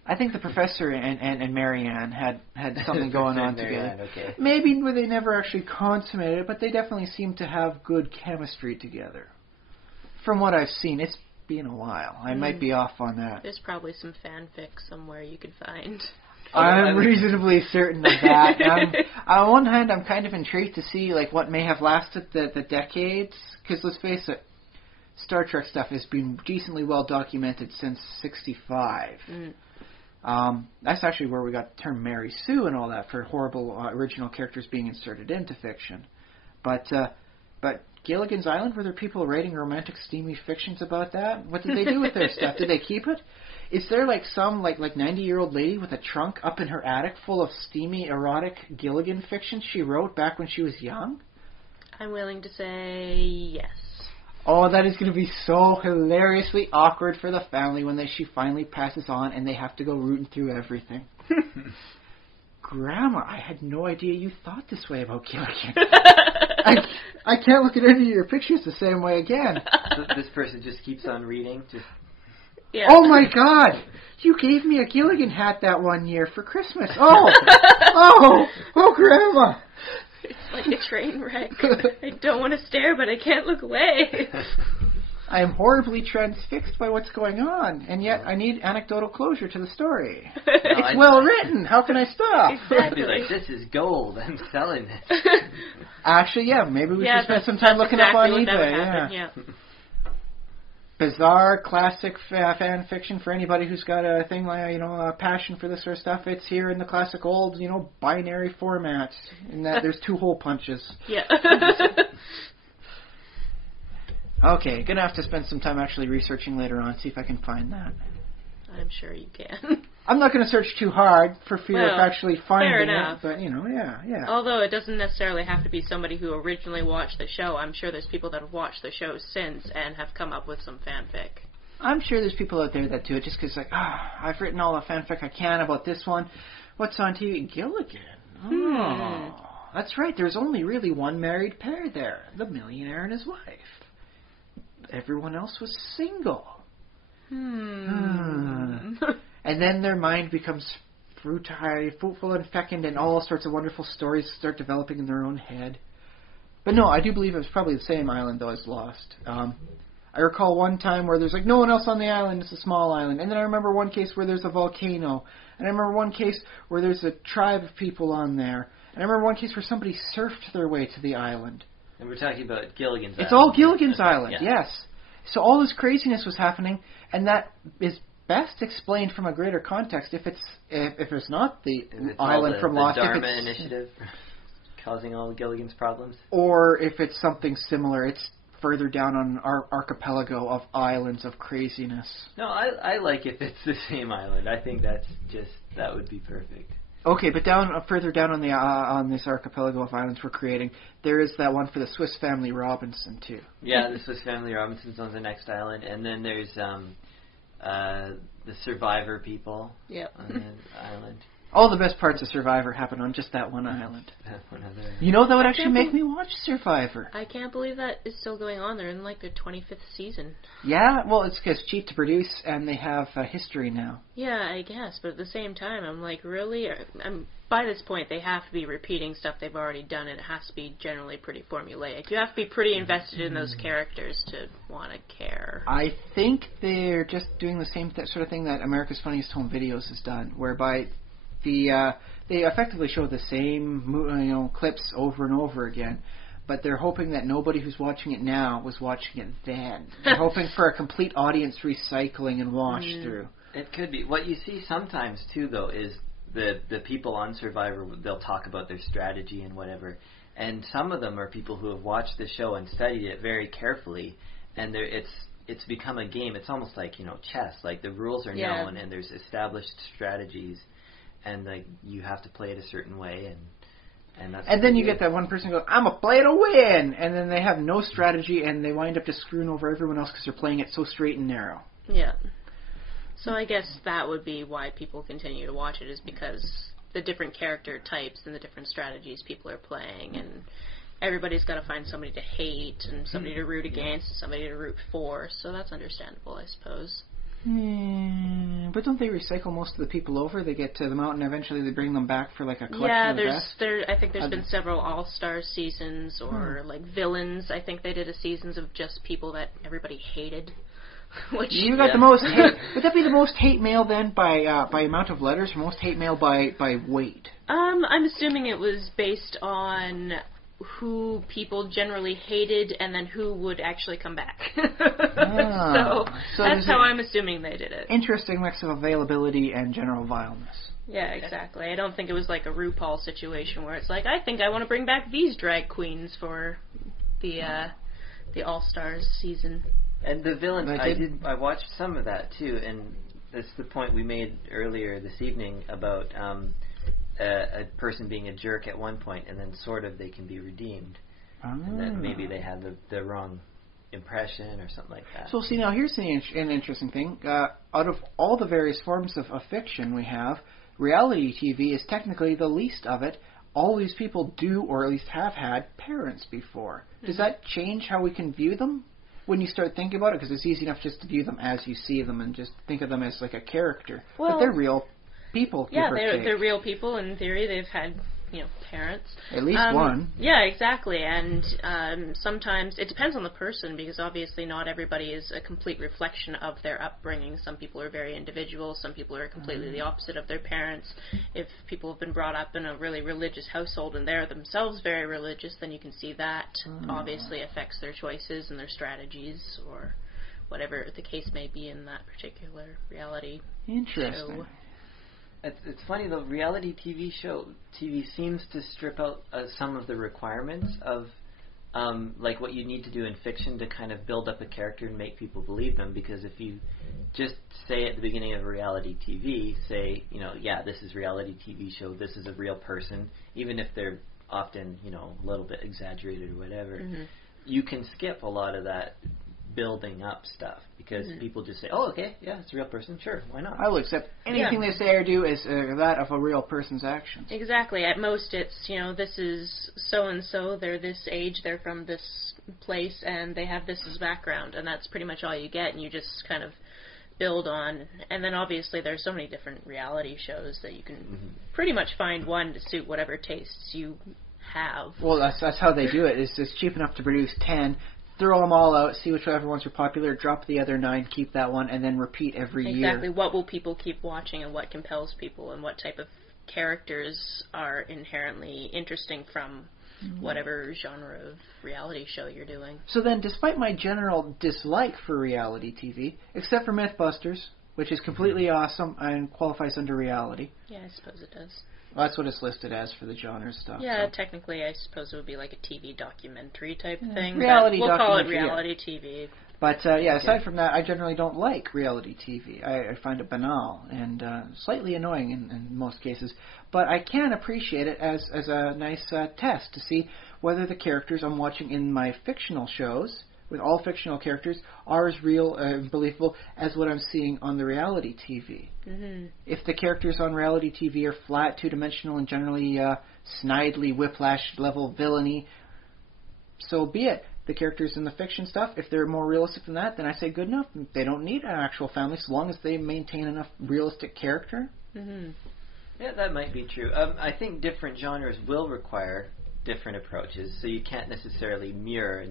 I think the professor and Marianne had something going on together. Okay. Maybe where they never actually consummated it, but they definitely seem to have good chemistry together. From what I've seen, it's been a while. I might be off on that. There's probably some fanfic somewhere you could find. I'm reasonably certain of that. On one hand, I'm kind of intrigued to see like what may have lasted the decades, because let's face it, Star Trek stuff has been decently well documented since '65. That's actually where we got the term Mary Sue and all that for horrible original characters being inserted into fiction. But Gilligan's Island, were there people writing romantic, steamy fictions about that? What did they do with their stuff? Did they keep it? Is there like some like 90-year-old lady with a trunk up in her attic full of steamy, erotic Gilligan fiction she wrote back when she was young? I'm willing to say yes. Oh, that is going to be so hilariously awkward for the family when she finally passes on and they have to go rooting through everything. Grandma, I had no idea you thought this way about Gilligan. I can't look at any of your pictures the same way again. This person just keeps on reading. Yeah. Oh my God! You gave me a Gilligan hat that one year for Christmas. Oh, Grandma! It's like a train wreck. I don't want to stare, but I can't look away. I am horribly transfixed by what's going on, and yet I need anecdotal closure to the story. It's well written. How can I stop? Exactly. I'd be like, this is gold. I'm selling this. Actually, yeah, maybe we should spend some time looking up on eBay. Yeah. Bizarre, classic fan fiction for anybody who's got a thing like a passion for this sort of stuff. It's here in the classic old binary format, in that there's 2 hole punches. Yeah. Okay, gonna have to spend some time actually researching later on, see if I can find that. I'm sure you can. I'm not going to search too hard for fear of actually finding it, but yeah. Although it doesn't necessarily have to be somebody who originally watched the show. I'm sure there's people that have watched the show since and have come up with some fanfic. I'm sure there's people out there that do it just because, I've written all the fanfic I can about this one. What's on TV? Gilligan. Oh, that's right. There's only really one married pair there, the millionaire and his wife. Everyone else was single. And then their mind becomes fruitful and fecund, and all sorts of wonderful stories start developing in their own head. But no, I do believe it was probably the same island, though, as Lost. I recall one time where there's no one else on the island, it's a small island. And then I remember one case where there's a volcano. And I remember one case where there's a tribe of people on there. And I remember one case where somebody surfed their way to the island. And we're talking about Gilligan's Island. It's all Gilligan's Island, yeah. Yes. So all this craziness was happening, and that is best explained from a greater context if it's not the island from Lost. The Dharma Initiative causing all Gilligan's problems. Or if it's something similar, it's further down on our archipelago of islands of craziness. No, I like if it's the same island. I think that would be perfect. Okay, but further down on the on this archipelago of islands we're creating, there is that one for the Swiss Family Robinson too. Yeah, the Swiss Family Robinson's on the next island, and then there's the Survivor people on the island. All the best parts of Survivor happen on just that one island. That one other. You know, that would actually make me watch Survivor. I can't believe that is still going on. They're in like their 25th season. Yeah, well, it's because it's cheap to produce, and they have history now. Yeah, I guess, but at the same time, I'm like, really? By this point, they have to be repeating stuff they've already done, and it has to be generally pretty formulaic. You have to be pretty invested in those characters to want to care. I think they're just doing the same sort of thing that America's Funniest Home Videos has done, whereby they effectively show the same clips over and over again, but they're hoping that nobody who's watching it now was watching it then. They're hoping for a complete audience recycling and wash through. It could be. What you see sometimes too, though, is the people on Survivor, they'll talk about their strategy and whatever, and some of them are people who have watched the show and studied it very carefully, and it's become a game. It's almost like chess. Like the rules are known, and there's established strategies. And like you have to play it a certain way, and that's. And then you get that one person go, "I'm a play to win," and then they have no strategy, and they wind up just screwing over everyone else because they're playing it so straight and narrow. Yeah. So I guess that would be why people continue to watch it, is because the different character types and the different strategies people are playing, and everybody's got to find somebody to hate and somebody to root against, and somebody to root for. So that's understandable, I suppose. But don't they recycle most of the people over? They get to the mountain, eventually they bring them back for like a collection of the best? I think there's been several all-star seasons, or like villains. I think they did a seasons of just people that everybody hated. Which you got the most hate. Would that be the most hate mail then by amount of letters, or most hate mail by weight? I'm assuming it was based on who people generally hated and then who would actually come back. So that's how I'm assuming they did it. Interesting mix of availability and general vileness. Yeah, exactly. I don't think it was like a RuPaul situation where it's like, I think I want to bring back these drag queens for the All-Stars season. And the villains, I watched some of that too, and that's the point we made earlier this evening about a person being a jerk at one point, and then sort of they can be redeemed. And that maybe they had the wrong impression or something like that. So see, now here's an interesting thing. Out of all the various forms of fiction we have, reality TV is technically the least of it. All these people do, or at least have had, parents before. Does that change how we can view them when you start thinking about it? Because it's easy enough just to view them as you see them and just think of them as like a character. Well, but they're real people. Yeah, they're real people. In theory, they've had parents. At least one. Yeah, exactly. And sometimes it depends on the person, because obviously not everybody is a complete reflection of their upbringing. Some people are very individual. Some people are completely the opposite of their parents. If people have been brought up in a really religious household and they're themselves very religious, then you can see that obviously affects their choices and their strategies, or whatever the case may be in that particular reality show. It's funny though, reality TV seems to strip out some of the requirements of like what you need to do in fiction to kind of build up a character and make people believe them. Because if you just say at the beginning of a reality TV, say, this is a reality TV show, this is a real person, even if they're often, a little bit exaggerated or whatever, you can skip a lot of that building up stuff, because people just say, oh, okay, yeah, it's a real person, sure, why not? I will accept anything they say or do as that of a real person's actions. Exactly. At most it's, this is so-and-so, they're this age, they're from this place, and they have this as background, and that's pretty much all you get, and you just kind of build on. And then obviously there's so many different reality shows that you can pretty much find one to suit whatever tastes you have. Well, that's how they do it. It's cheap enough to produce 10, throw them all out, see whichever ones are popular, drop the other 9, keep that one, and then repeat every year. Exactly. What will people keep watching, and what compels people, and what type of characters are inherently interesting from whatever genre of reality show you're doing. So then, despite my general dislike for reality TV, except for Mythbusters, which is completely awesome and qualifies under reality. Yeah, I suppose it does. Well, that's what it's listed as for the genre stuff. Yeah, technically, I suppose it would be like a TV documentary type thing. Reality we'll call it documentary, reality TV. But, aside from that, I generally don't like reality TV. I find it banal and slightly annoying in most cases. But I can appreciate it as a nice test to see whether the characters I'm watching in my fictional shows with all fictional characters are as real and believable as what I'm seeing on the reality TV. Mm-hmm. If the characters on reality TV are flat, two-dimensional, and generally snidely, whiplash-level villainy, so be it. The characters in the fiction stuff, if they're more realistic than that, then I say good enough. They don't need an actual family so long as they maintain enough realistic character. Mm-hmm. Yeah, that might be true. I think different genres will require different approaches, so you can't necessarily mirror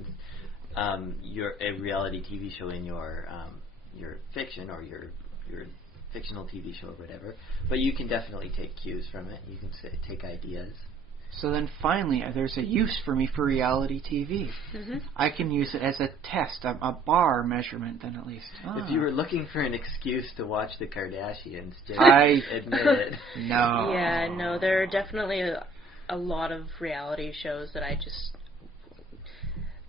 a reality TV show in your fiction or your fictional TV show or whatever. But you can definitely take cues from it. You can take ideas. So then finally, there's a use for me for reality TV. Mm-hmm. I can use it as a test, a bar measurement then at least. If you were looking for an excuse to watch the Kardashians, just I admit it. No. Yeah, no, there are definitely a lot of reality shows that I just...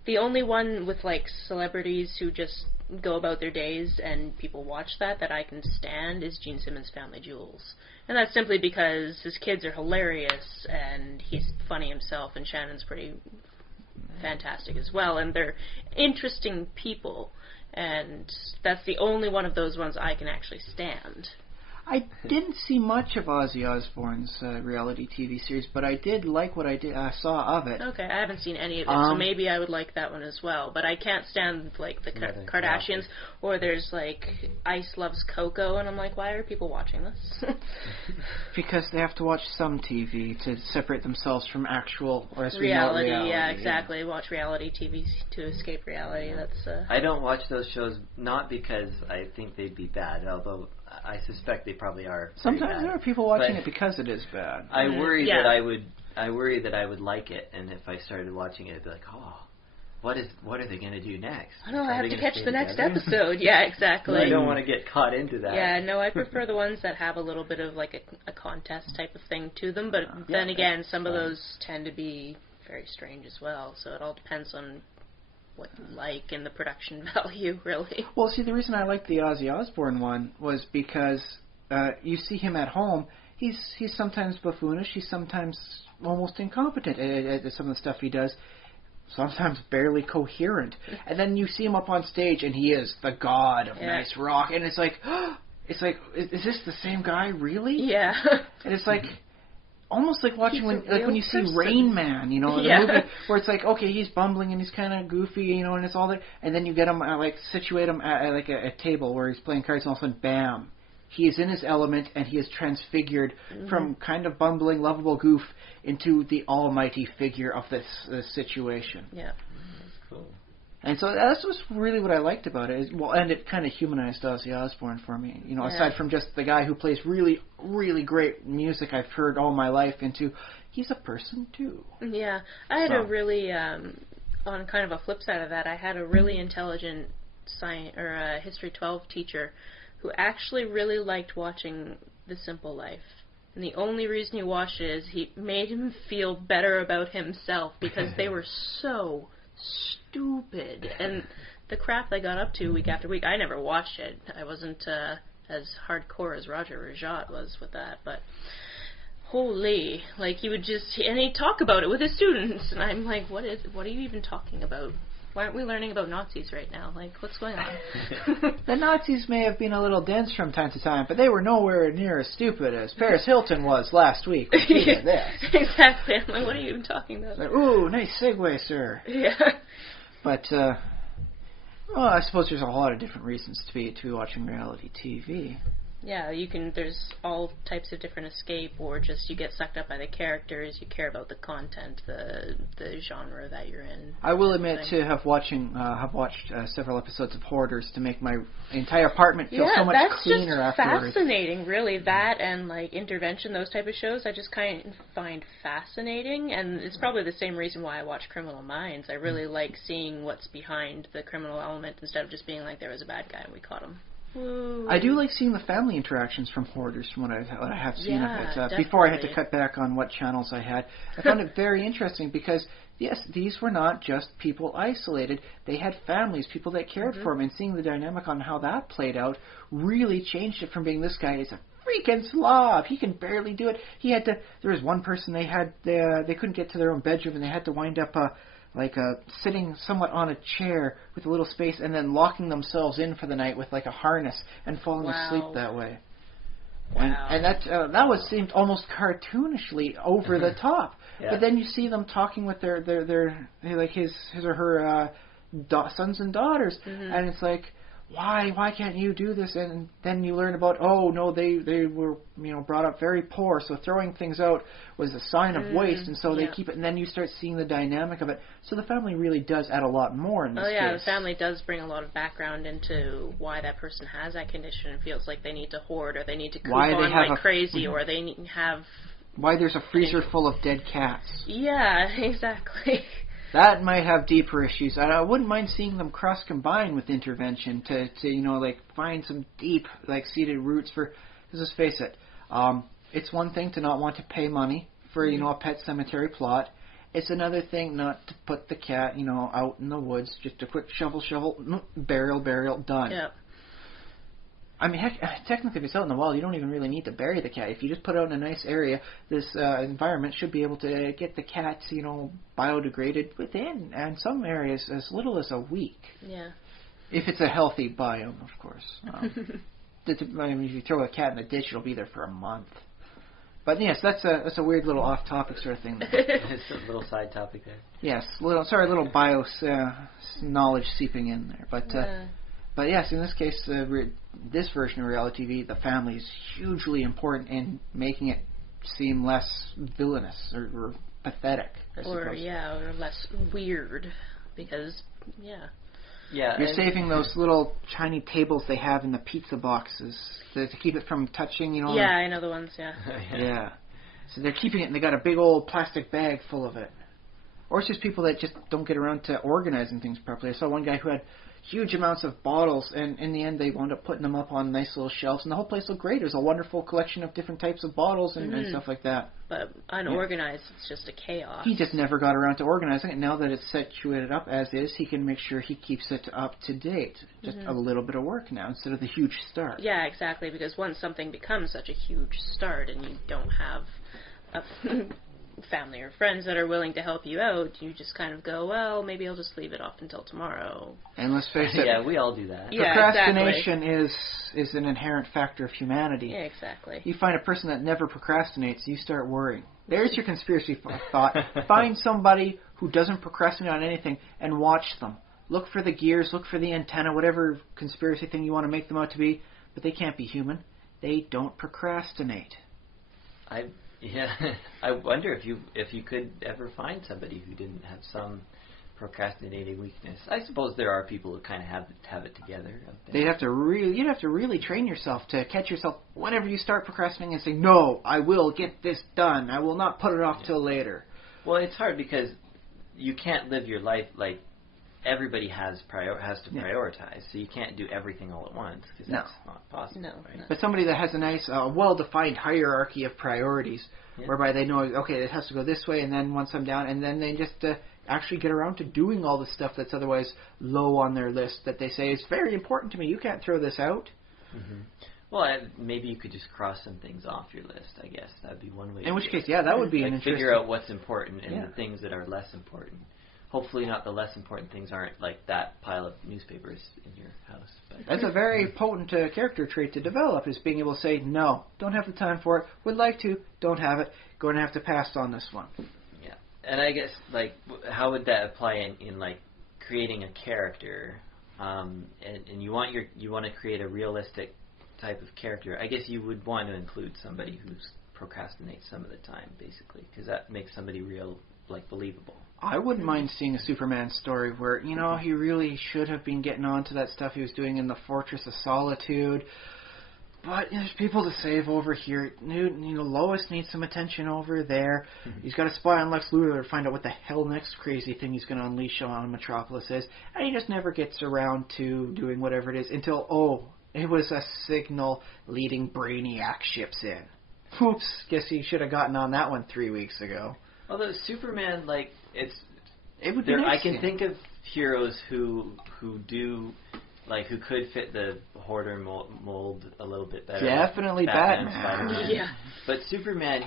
The only one with, like, celebrities who just go about their days and people watch that I can stand is Gene Simmons' Family Jewels. And that's simply because his kids are hilarious and he's funny himself, and Shannon's pretty fantastic as well, and they're interesting people, and that's the only one of those ones I can actually stand. I didn't see much of Ozzy Osbourne's reality TV series, but I did like what I saw of it. Okay, I haven't seen any of it, so maybe I would like that one as well. But I can't stand, like, the Kardashians, or there's, like, Ice Loves Coco, and I'm like, why are people watching this? Because they have to watch some TV to separate themselves from actual, or as we reality, know, reality. Yeah, exactly. Yeah. Watch reality TV to escape reality. That's. I don't watch those shows not because I think they'd be bad, although I suspect they probably are. Sometimes there are people watching it because it is bad. I worry that I would like it, and if I started watching it, I'd be like, oh, what are they going to do next? I know, I have to catch the next episode. Yeah, exactly. I don't want to get caught into that. Yeah, no, I prefer the ones that have a little bit of like a contest type of thing to them, but then again, some of those tend to be very strange as well, so it all depends on what you like and the production value, really. Well, see, the reason I liked the Ozzy Osbourne one was because you see him at home. He's sometimes buffoonish. He's sometimes almost incompetent at some of the stuff he does. Sometimes barely coherent. And then you see him up on stage, and he is the god of nice rock. And it's like, is this the same guy, really? Yeah. And it's like... almost like watching when you see person. Rain Man, you know, the movie where it's like, okay, he's bumbling and he's kind of goofy, you know, and it's all that, and then you get him situate him at like a table where he's playing cards, and all of a sudden, bam, he is in his element and he is transfigured from kind of bumbling, lovable goof into the almighty figure of this situation. Yeah, that's cool. And so that's just really what I liked about it. And it kind of humanized Ozzy Osbourne for me. You know, aside from just the guy who plays really, really great music I've heard all my life into, he's a person too. Yeah, I had a really, on kind of a flip side of that, I had a really intelligent History 12 teacher who actually really liked watching The Simple Life. And the only reason he watched it is he made him feel better about himself because they were so stupid, and the crap they got up to week after week. I never watched it. I wasn't as hardcore as Roger Rajat was with that, but holy, like he would just, and he'd talk about it with his students, and I'm like, what are you even talking about? Why aren't we learning about Nazis right now? Like, what's going on? The Nazis may have been a little dense from time to time, but they were nowhere near as stupid as Paris Hilton was last week. Exactly. I'm like, what are you even talking about? Like, ooh, nice segue, sir. Yeah. But, well, I suppose there's a lot of different reasons to be watching reality TV. Yeah, there's all types of different escape, or just you get sucked up by the characters, you care about the content, the genre that you're in. I will admit to have watched several episodes of Hoarders to make my entire apartment feel so much cleaner afterwards. Yeah, that's fascinating, really. That and, like, Intervention, those type of shows, I just kind of find fascinating, and it's probably the same reason why I watch Criminal Minds. I really like seeing what's behind the criminal element instead of just being like, there was a bad guy and we caught him. Ooh. I do like seeing the family interactions from Hoarders from what I have seen of it. Before I had to cut back on what channels I had. I found it very interesting because, yes, these were not just people isolated. They had families, people that cared for them, and seeing the dynamic on how that played out really changed it from being this guy is a freaking slob. He can barely do it. There was one person they couldn't get to their own bedroom and they had to wind up sitting somewhat on a chair with a little space and then locking themselves in for the night with like a harness and falling asleep that way. Wow. And that was seemed almost cartoonishly over the top. Yeah. But then you see them talking with their like his or her sons and daughters, and it's like, why can't you do this? And then you learn about, oh no, they were brought up very poor, so throwing things out was a sign of waste, and so they keep it. And then you start seeing the dynamic of it. So the family really does add a lot more in this case. The family does bring a lot of background into why that person has that condition and feels like they need to hoard, or they need to coop on like crazy, or they have... Why there's a freezer full of dead cats. Yeah, exactly. That might have deeper issues. I wouldn't mind seeing them cross-combine with intervention to find some deep, seated roots for... Because let's face it, it's one thing to not want to pay money for, a pet cemetery plot. It's another thing not to put the cat, out in the woods, just a quick shovel, burial, done. Yep. I mean, heck, technically if it's out in the wild, you don't even really need to bury the cat. If you just put it out in a nice area, this environment should be able to get the cats, biodegraded within, and some areas as little as a week. Yeah. If it's a healthy biome, of course. If you throw a cat in the ditch, it'll be there for a month. But yes, that's a weird little off-topic sort of thing. It's a little side topic there. Yes, little bios knowledge seeping in there. But yes, in this case, this version of reality TV, the family is hugely important in making it seem less villainous or pathetic, I suppose. Or less weird, because, You're saving those little tiny tables they have in the pizza boxes to keep it from touching, Yeah, I know the ones, Yeah. So they're keeping it, and they got a big old plastic bag full of it. Or it's just people that just don't get around to organizing things properly. I saw one guy who had huge amounts of bottles, and in the end they wound up putting them up on nice little shelves, and the whole place looked great. There's a wonderful collection of different types of bottles and stuff like that. But unorganized, it's just a chaos. He just never got around to organizing it. Now that it's situated up as is, he can make sure he keeps it up to date. Just a little bit of work now instead of the huge start. Yeah, exactly, because once something becomes such a huge start and you don't have a family or friends that are willing to help you out, you just kind of go, well, maybe I'll just leave it off until tomorrow. And let's face it. Yeah, we all do that. Procrastination is an inherent factor of humanity. Yeah, exactly. You find a person that never procrastinates, you start worrying. There's your conspiracy thought. Find somebody who doesn't procrastinate on anything and watch them. Look for the gears, look for the antenna, whatever conspiracy thing you want to make them out to be, but they can't be human. They don't procrastinate. I wonder if you could ever find somebody who didn't have some procrastinating weakness. I suppose there are people who kind of have it together. You'd have to really train yourself to catch yourself whenever you start procrastinating and say, no, I will get this done. I will not put it off till later. Well, it's hard because you can't live your life like everybody has to prioritize, so you can't do everything all at once because that's not possible. No, right? But somebody that has a nice, well-defined hierarchy of priorities, whereby they know, okay, it has to go this way, and then once I'm down, and then they just actually get around to doing all the stuff that's otherwise low on their list that they say is very important to me. You can't throw this out. Mm-hmm. Well, maybe you could just cross some things off your list, I guess. That would be one way. In which case, that would be an interesting... Figure out what's important and the things that are less important. Hopefully not the less important things aren't like that pile of newspapers in your house. But. That's a very potent character trait to develop, is being able to say, no, don't have the time for it, would like to, don't have it, going to have to pass on this one. Yeah. And I guess, how would that apply in creating a character, and you want to create a realistic type of character? I guess you would want to include somebody who procrastinates some of the time, basically, because that makes somebody real, believable. I wouldn't mind seeing a Superman story where, he really should have been getting on to that stuff he was doing in the Fortress of Solitude. But there's people to save over here. Lois needs some attention over there. Mm-hmm. He's got to spy on Lex Luthor to find out what the hell next crazy thing he's going to unleash on Metropolis is. And he just never gets around to doing whatever it is until, it was a signal leading Brainiac ships in. Oops, guess he should have gotten on that one 3 weeks ago. Although Superman, it would be nice. I can think of heroes who do, who could fit the hoarder mold a little bit better. Definitely Batman. Spider-Man. Yeah. But Superman,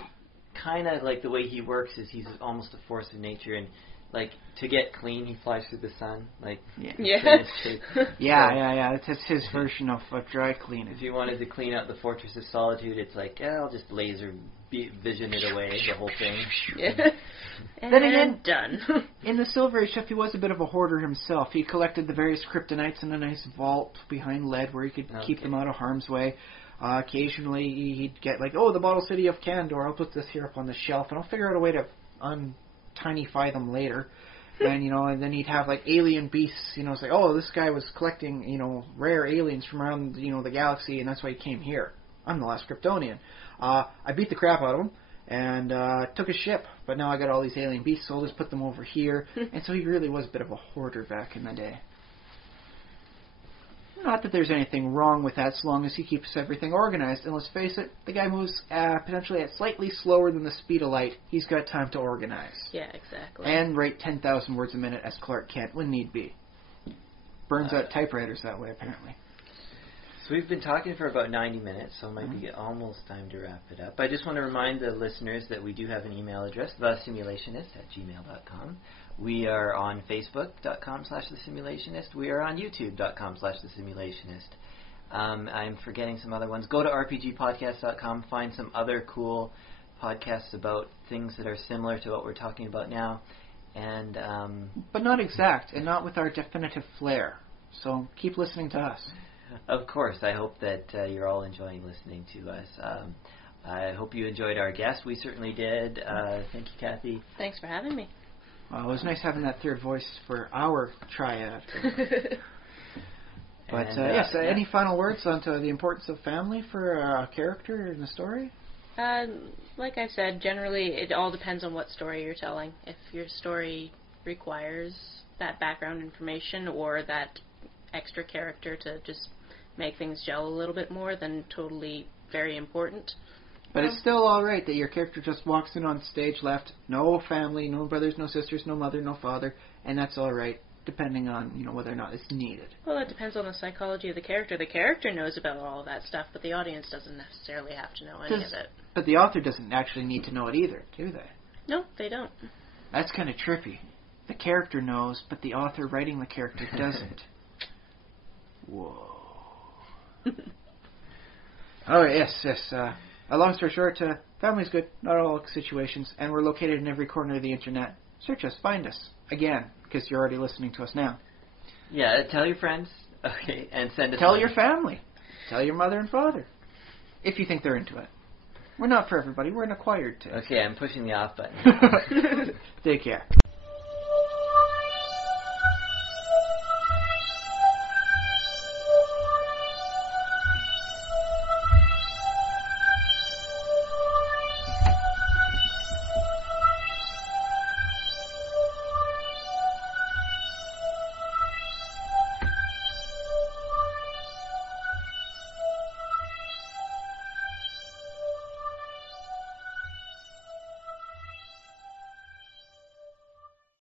kind of like the way he works is he's almost a force of nature, and like to get clean, he flies through the sun. Like Yeah. That's his version of dry cleaning. If you wanted to clean out the Fortress of Solitude, it's like, I'll just laser vision it away, the whole thing. Yeah. And then again, done. In the Silver Age stuff, he was a bit of a hoarder himself. He collected the various kryptonites in a nice vault behind lead where he could keep them out of harm's way. Occasionally, he'd get like, the Bottle City of Kandor, I'll put this here up on the shelf, and I'll figure out a way to untinify them later. And, and then he'd have like alien beasts, it's like, this guy was collecting, rare aliens from around, the galaxy, and that's why he came here. I'm the last Kryptonian. I beat the crap out of him and took his ship, but now I got all these alien beasts, so I'll just put them over here. And so he really was a bit of a hoarder back in the day. Not that there's anything wrong with that, so long as he keeps everything organized. And let's face it, the guy moves potentially at slightly slower than the speed of light. He's got time to organize. Yeah, exactly. And write 10,000 words a minute as Clark Kent when need be. Burns out typewriters that way, apparently. So we've been talking for about 90 minutes, so it might be almost time to wrap it up. I just want to remind the listeners that we do have an email address, thesimulationist@gmail.com. We are on Facebook.com/thesimulationist. We are on YouTube.com/thesimulationist. I'm forgetting some other ones. Go to RPGpodcast.com, find some other cool podcasts about things that are similar to what we're talking about now. And but not exact, and not with our definitive flair. So keep listening to us. Of course. I hope that you're all enjoying listening to us. I hope you enjoyed our guest. We certainly did. Thank you, Kathy. Thanks for having me. Well, it was nice having that third voice for our triad. But yes, any final words on the importance of family for a character in the story? Like I said, generally it all depends on what story you're telling. If your story requires that background information or that extra character to just make things gel a little bit more, then totally very important. But it's still all right that your character just walks in on stage left, no family, no brothers, no sisters, no mother, no father, and that's all right, depending on whether or not it's needed. Well, it depends on the psychology of the character. The character knows about all of that stuff, but the audience doesn't necessarily have to know any of it. But the author doesn't actually need to know it either, do they? No, they don't. That's kind of trippy. The character knows, but the author writing the character doesn't. Whoa. Oh, yes. A long story short, family's good, not all situations, and we're located in every corner of the internet. Search us, find us. Again, because you're already listening to us now. Yeah, tell your friends, and send us Tell your family. Tell your mother and father, if you think they're into it. We're not for everybody, we're an acquired taste. Okay, I'm pushing the off button. Take care.